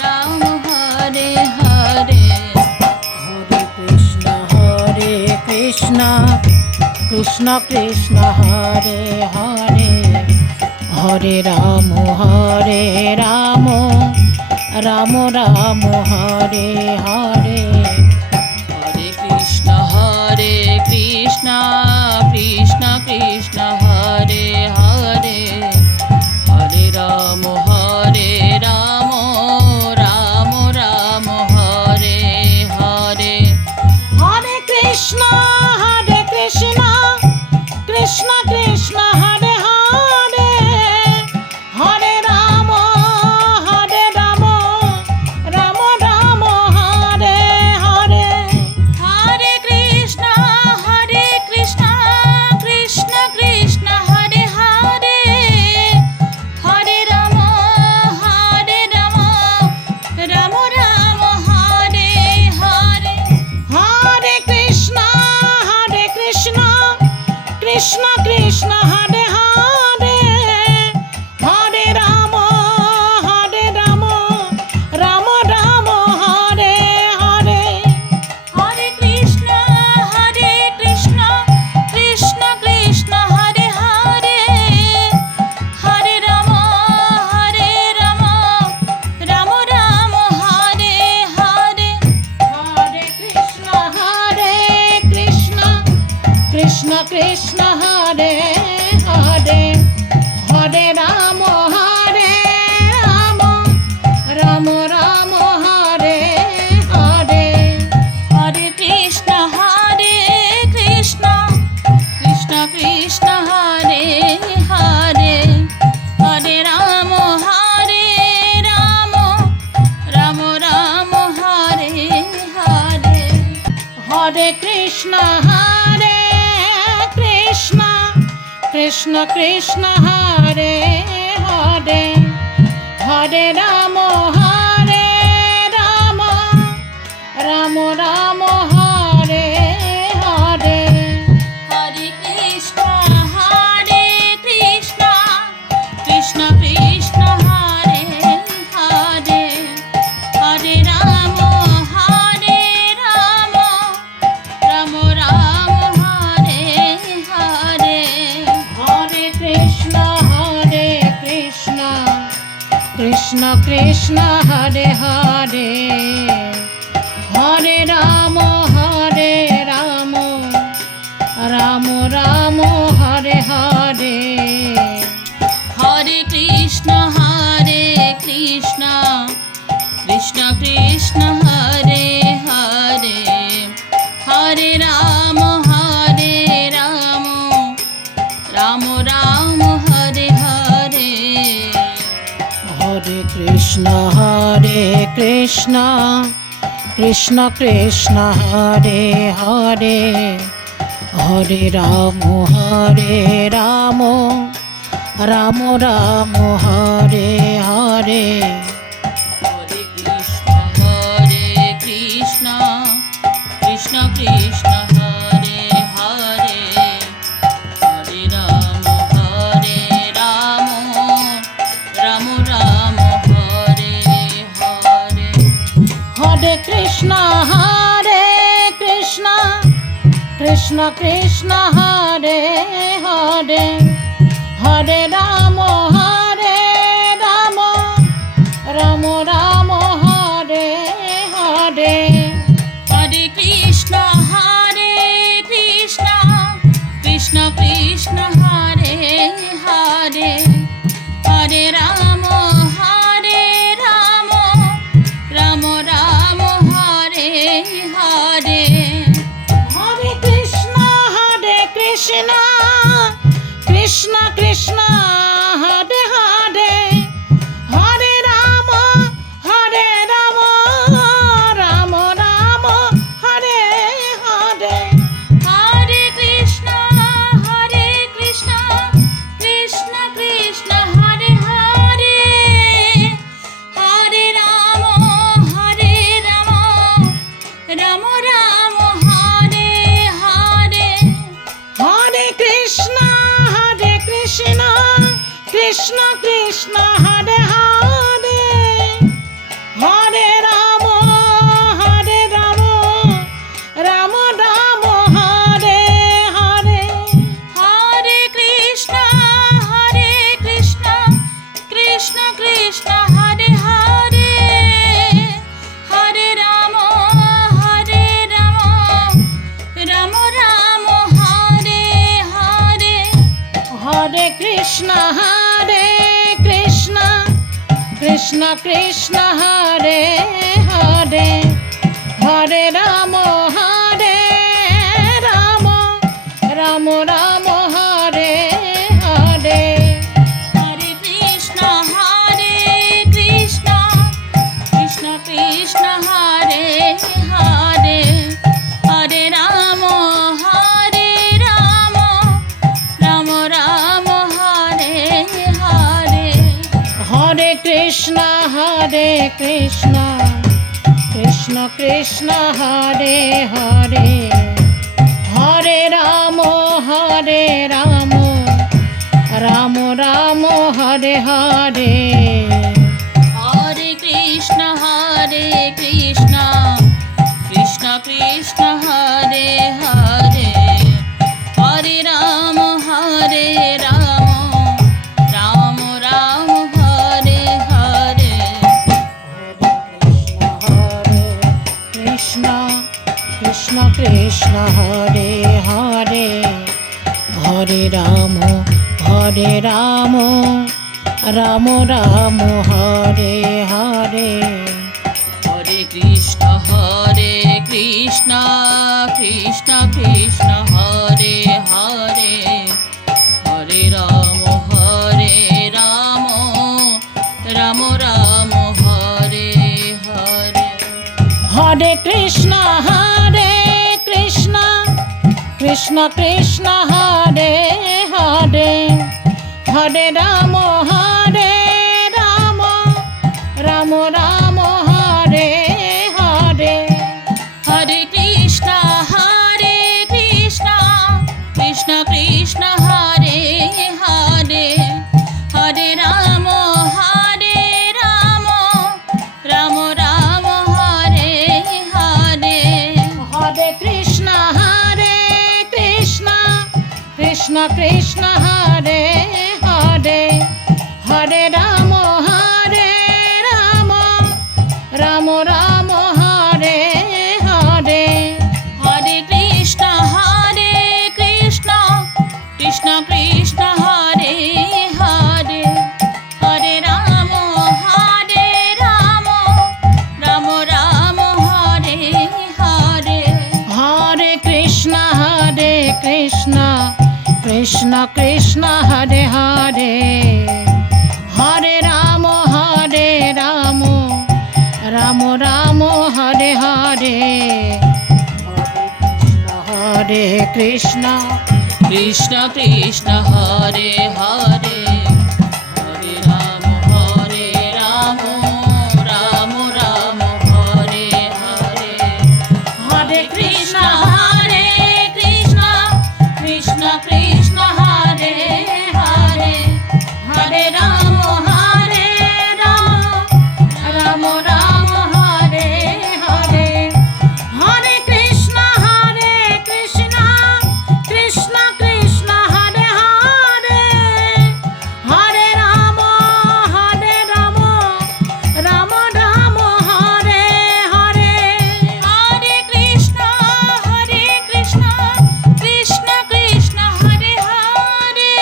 Ram Hare Hare. Hare Krishna Krishna Hare Hare, Hare Ram Ram Hare Hare. Hare Krishna Krishna Krishna Hare Hare, Hare Ram Ram Hare Hare. Hare Krishna Krishna Hare Hare, Hare Ram Ram Hare Krishna Krishna Hare Hare Hare Ram Ram Ram Hare Hare Hare Krishna Krishna Krishna Hare Hare Hare Ram Ram Ram Hare Hare Hare Krishna Krishna Krishna Hare Hare Hare Ram Ram Ram Hare Hare Hare Krishna Krishna Krishna Hare Hare Hare Ram Ram Hare Hare Hare Krishna Krishna Krishna Hare Hare Hare Ram Ram Ram Hare Hare Hare Krishna Krishna Krishna Hare Hare Hare Ram Ram Hare Hare Hare Krishna Krishna Krishna Hare Hare Hare Ram Ram Ram Hare Hare Hare Krishna Krishna Krishna Hare Hare Hare Ram Ram Hare Hare Hare Krishna Krishna Krishna Hare Hare Hare Ram Ram Ram Hare Hare Hare Krishna Krishna Krishna Hare Hare Hare Ram Ram Hare Hare Hare Krishna Krishna Krishna Hare Hare Hare Ram Ram Hare Hare Hare Krishna Krishna Krishna Hare Hare Hare Ram Ram Hare Hare Hare Krishna Krishna Krishna Hare Hare Hare Ram Ram Hare Hare Hare Krishna Krishna Hare Hare Hare Ram Ram Hare Hare Hare Krishna Krishna Krishna Hare Hare Hare Ram Ram Hare Hare Hare Krishna Krishna Krishna Hare Hare Hare Ram Ram Hare Hare Hare Krishna Krishna Krishna Hare Hare Hare Ram Ram Hare Hare Hare Krishna Krishna Krishna Hare Hare Hare Ram Ram Hare Hare Krishna Krishna Krishna Hare Hare Hare Ram Ram Ram Hare Hare Hare Krishna Krishna Krishna Hare Hare Hare Ram Ram Ram Hare Hare Hare Krishna Krishna Krishna Hare Hare Hare Ram Ram Ram Hare Hare Hare Krishna Krishna Krishna Hare Hare Hare Ram Ram Ram Hare Hare Hare Krishna Krishna Hare Hare Hare Ram Ram Ram Hare Hare Hare Krishna Krishna Krishna Hare Hare Hare Ram Ram Ram Hare Hare Hare Krishna Krishna Krishna Hare Hare Hare Ram Ram Hare Hare Hare Krishna Krishna Krishna Hare Hare Hare Ram Ram Hare Hare Hare Krishna Krishna Krishna Hare Hare Hare Ram Ram Hare Hare Hare Krishna Krishna Krishna Hare Hare Hare Ram Ram Hare Hare Hare Krishna Krishna Krishna Hare Hare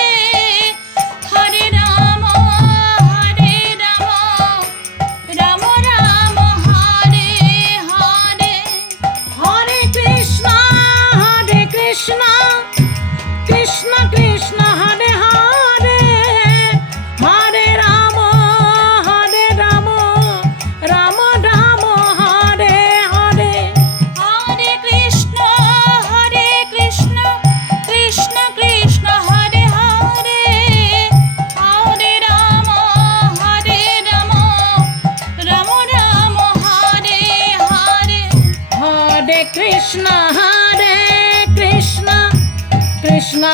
Hare Ram Ram Hare Hare Hare Krishna Krishna Krishna Hare Hare Hare Ram Ram Hare Hare Hare Krishna Krishna Krishna Hare Hare Hare Ram Ram Hare Hare Hare Krishna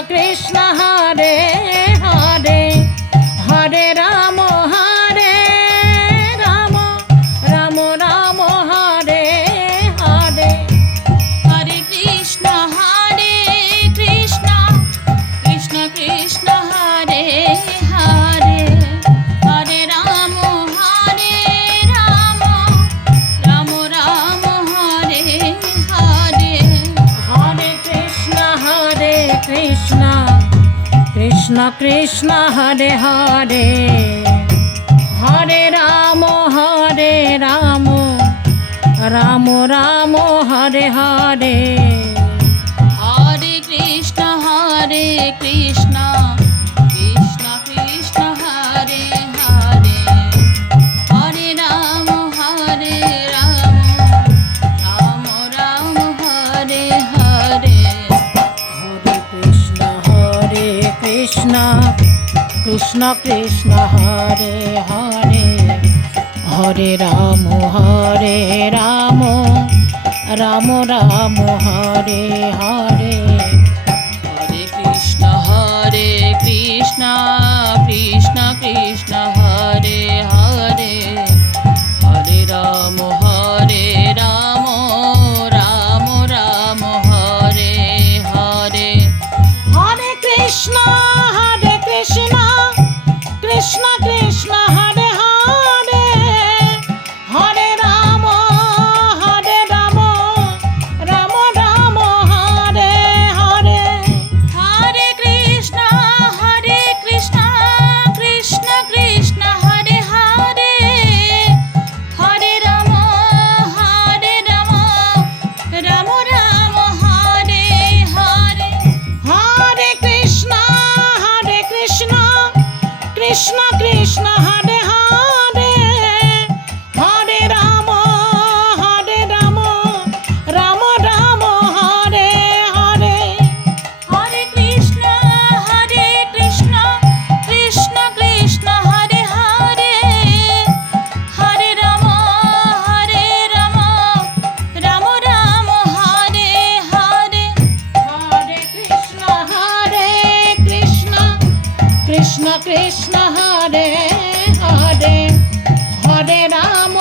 Krishna Hare Hare Hare Ram Ram Hare Hare Hare Krishna Krishna Krishna Hare Hare Hare Ram Ram Hare Hare Hare Krishna Krishna Hare Hare Hare Ram Ram Hare Hare Hare Krishna Krishna Krishna Hare Hare Hare Ram Ram Hare Hare Hare Krishna Krishna Hare Hare Hare Ram Ram Hare Hare Hare Krishna Krishna Krishna Hare Hare Hare Ram Ram Hare Hare Hare Krishna Krishna Hare Hare Hare Ram Ram Krishna Hare Hare Hare Ram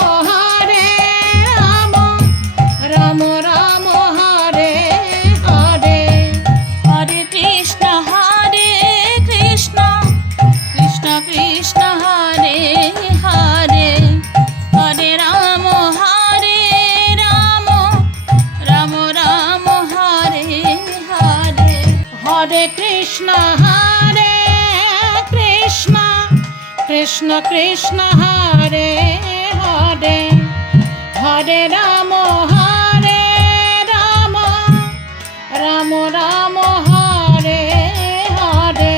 Ram Ram Hare Hare Hare Krishna Krishna Krishna Hare Hare Hare Ram Ram Ram Hare Hare Hare Krishna Krishna Krishna Krishna Hare Hare Hare Ram Ram Ram Hare Hare Hare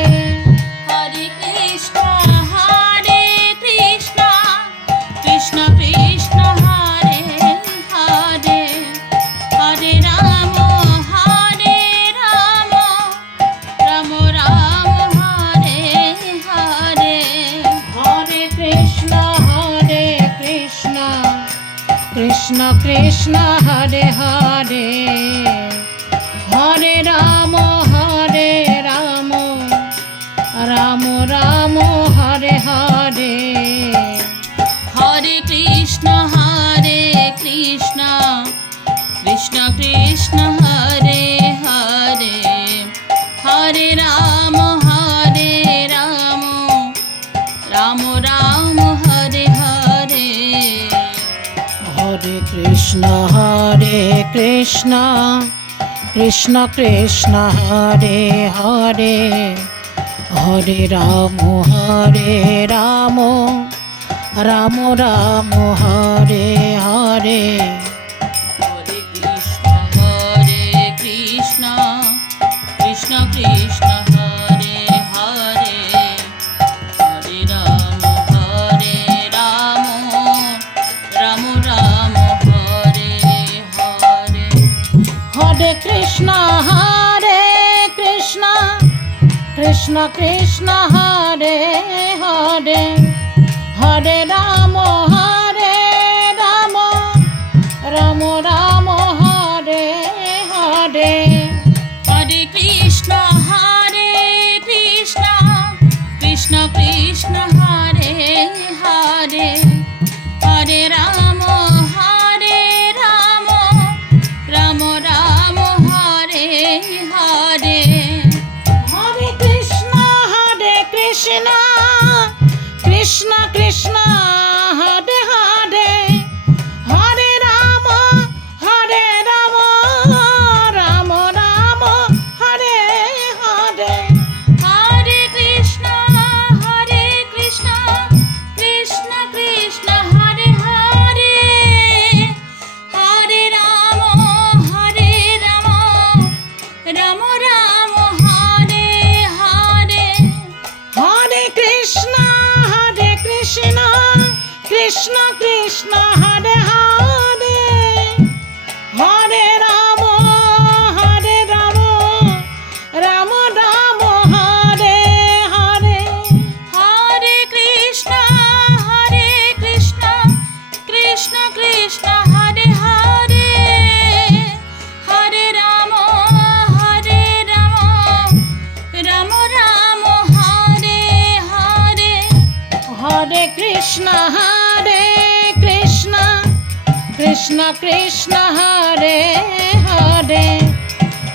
Krishna Krishna Krishna Hare Hare Hare Ram Ram Ram Hare Hare Hare Krishna Krishna Krishna Hare Hare Hare Ram Ram Ram Hare Hare Hare Krishna Krishna Krishna Hare Hare Hare Ram Ram Ram Hare Hare Hare Krishna Krishna Krishna Hare Hare Hare Ram Ram Ram Hare Hare Hare Krishna Krishna Krishna Hare Hare Hare Ram Ram Ram Hare Hare Hare Krishna Krishna Krishna Hare Hare Hare Ram Ram Ram Hare Hare Hare Krishna Krishna Krishna Hare Hare Hare Ram Ram Ram Hare Hare Hare Krishna Krishna Krishna Hare Hare Hare Ram Ram Ram Hare Hare Hare Krishna Krishna Krishna Hare Hare Hare Ram Ram Ram Hare Hare Hare Krishna Krishna Krishna Hare Hare Hare Ram Ram Ram Hare Hare Hare Krishna Krishna Krishna Hare Hare Hare Ram Ram Ram Hare Hare Hare Krishna Krishna Krishna Hare Hare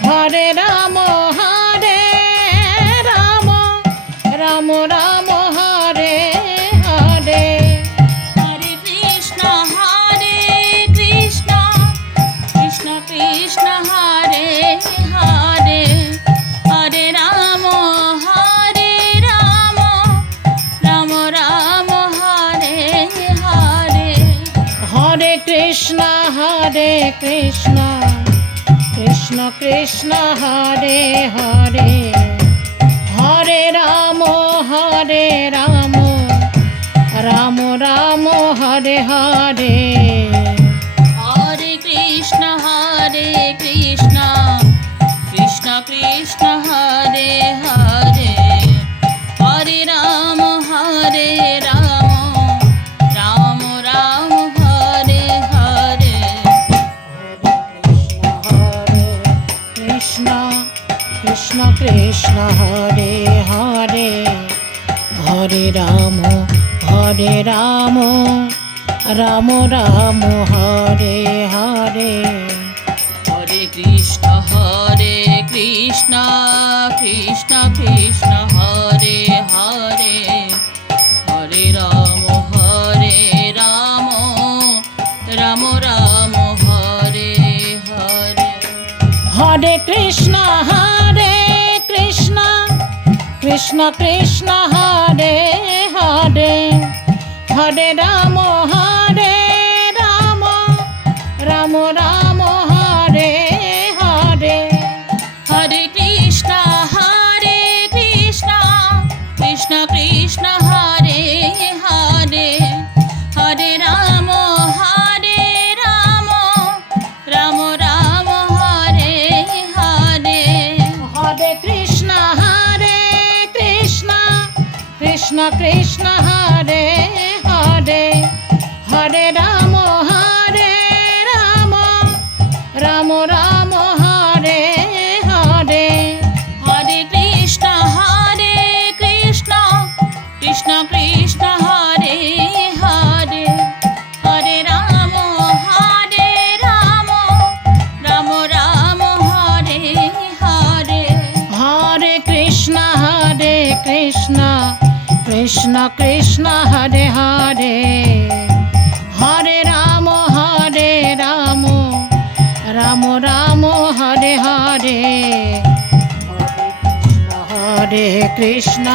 Hare Ram Ram Ram Hare Hare Hare Krishna Krishna Krishna Hare Hare Hare Ram Ram Ram Hare Hare Hare Krishna Krishna Krishna Hare Hare Hare Ram Ram Ram Hare Hare Hare Krishna Krishna Krishna Hare Hare Hare Ram Ram Ram Hare Hare Krishna Krishna Hare Hare Hare Ram Ram Ram Hare Hare. Hare Krishna Krishna Krishna Hare Hare, Hare Ram Ram Ram Hare Hare. Hare Krishna Krishna Krishna Hare Hare, Hare Ram Ram Ram Hare Hare. Hare Krishna Krishna Krishna Hare Hare, Hare Ram Ram Ram Hare Hare. Hare Krishna Krishna Krishna Hare Hare, Hare Ram Ram Hare Hare. Hare Krishna Krishna Krishna Hare Hare, Hare Ram Ram Hare Hare. Hare Krishna Krishna Krishna Hare Hare, Hare Ram Ram Hare Hare. Hare Krishna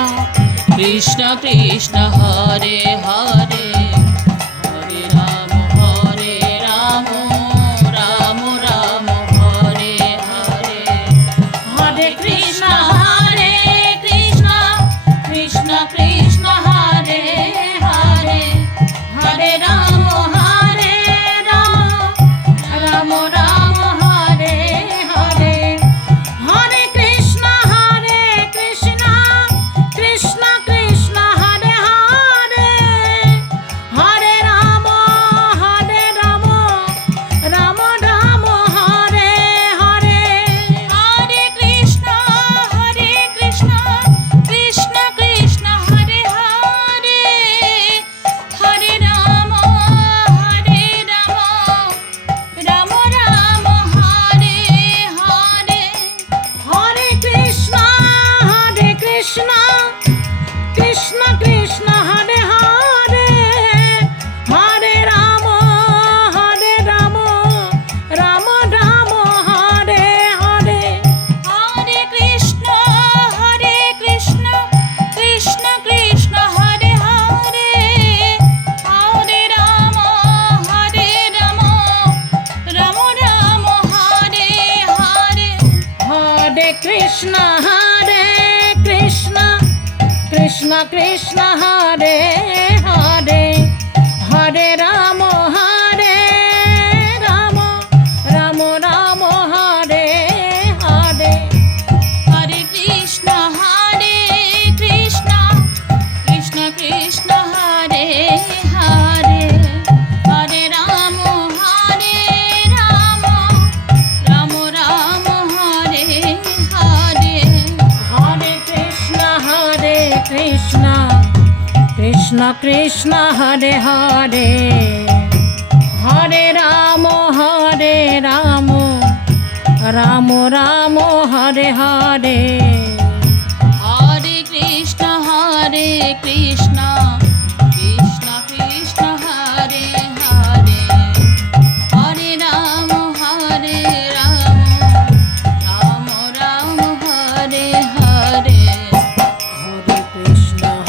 Krishna Krishna Hare Hare, Hare Ram Ram Hare Hare. Hare Krishna Krishna Krishna Hare Hare, Hare Ram Ram Hare Hare. Hare Krishna Krishna Krishna Hare Hare, Hare Ram Ram Hare Hare. Hare Krishna Krishna Krishna Hare Hare, Hare Ram Ram Hare Hare. Hare Krishna Krishna Krishna Hare Hare, Hare Ram Ram Hare Hare. Hare Krishna Krishna Krishna Hare Hare, Hare Ram Ram Hare Hare. Hare Krishna Krishna Hare Hare, Hare Ram Ram Hare Hare. Hare Krishna Krishna Krishna Hare Hare, Hare Ram Ram Hare Hare. Hare Krishna Krishna Hare Hare, Hare Ram Ram Hare Hare. Hare Krishna Krishna Krishna Hare Hare, Hare Ram Ram Hare Hare.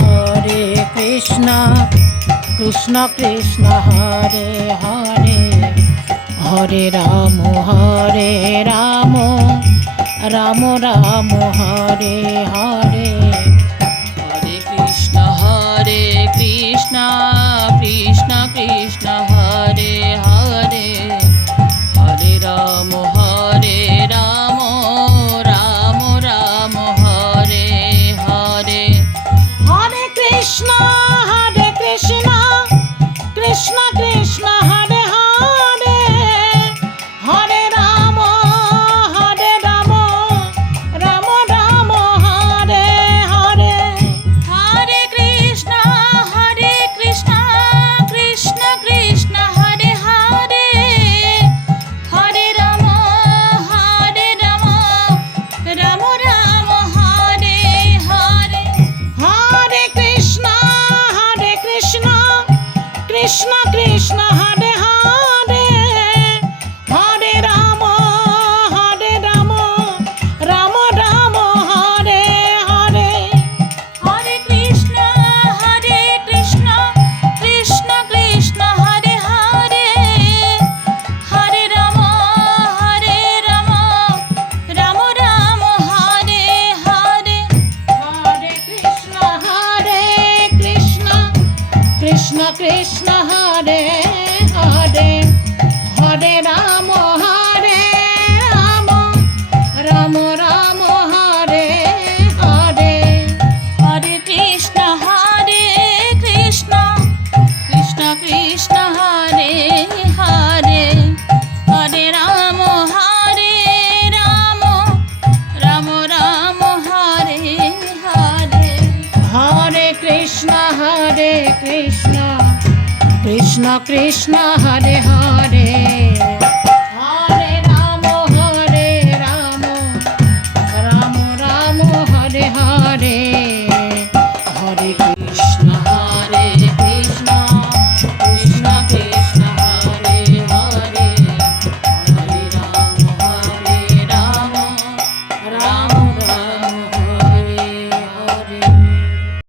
Hare Krishna Krishna Hare Hare, Hare Ram Ram Hare Hare. Hare Krishna Krishna Krishna Hare Hare, Hare Ram Ram Hare Hare. Hare Krishna Krishna Hare Hare, Hare Ram Ram Hare Krishna Krishna Hare Hare Hare Ram Ram Ram Hare Hare Hare Krishna Krishna Krishna Hare Hare Hare Ram Ram Ram Hare Hare Hare Krishna Krishna Krishna Hare Hare Hare Ram Ram Ram Hare Hare Hare Krishna Krishna Krishna Hare Hare Hare Ram Ram Ram Hare Hare Hare Krishna Krishna Krishna Hare Hare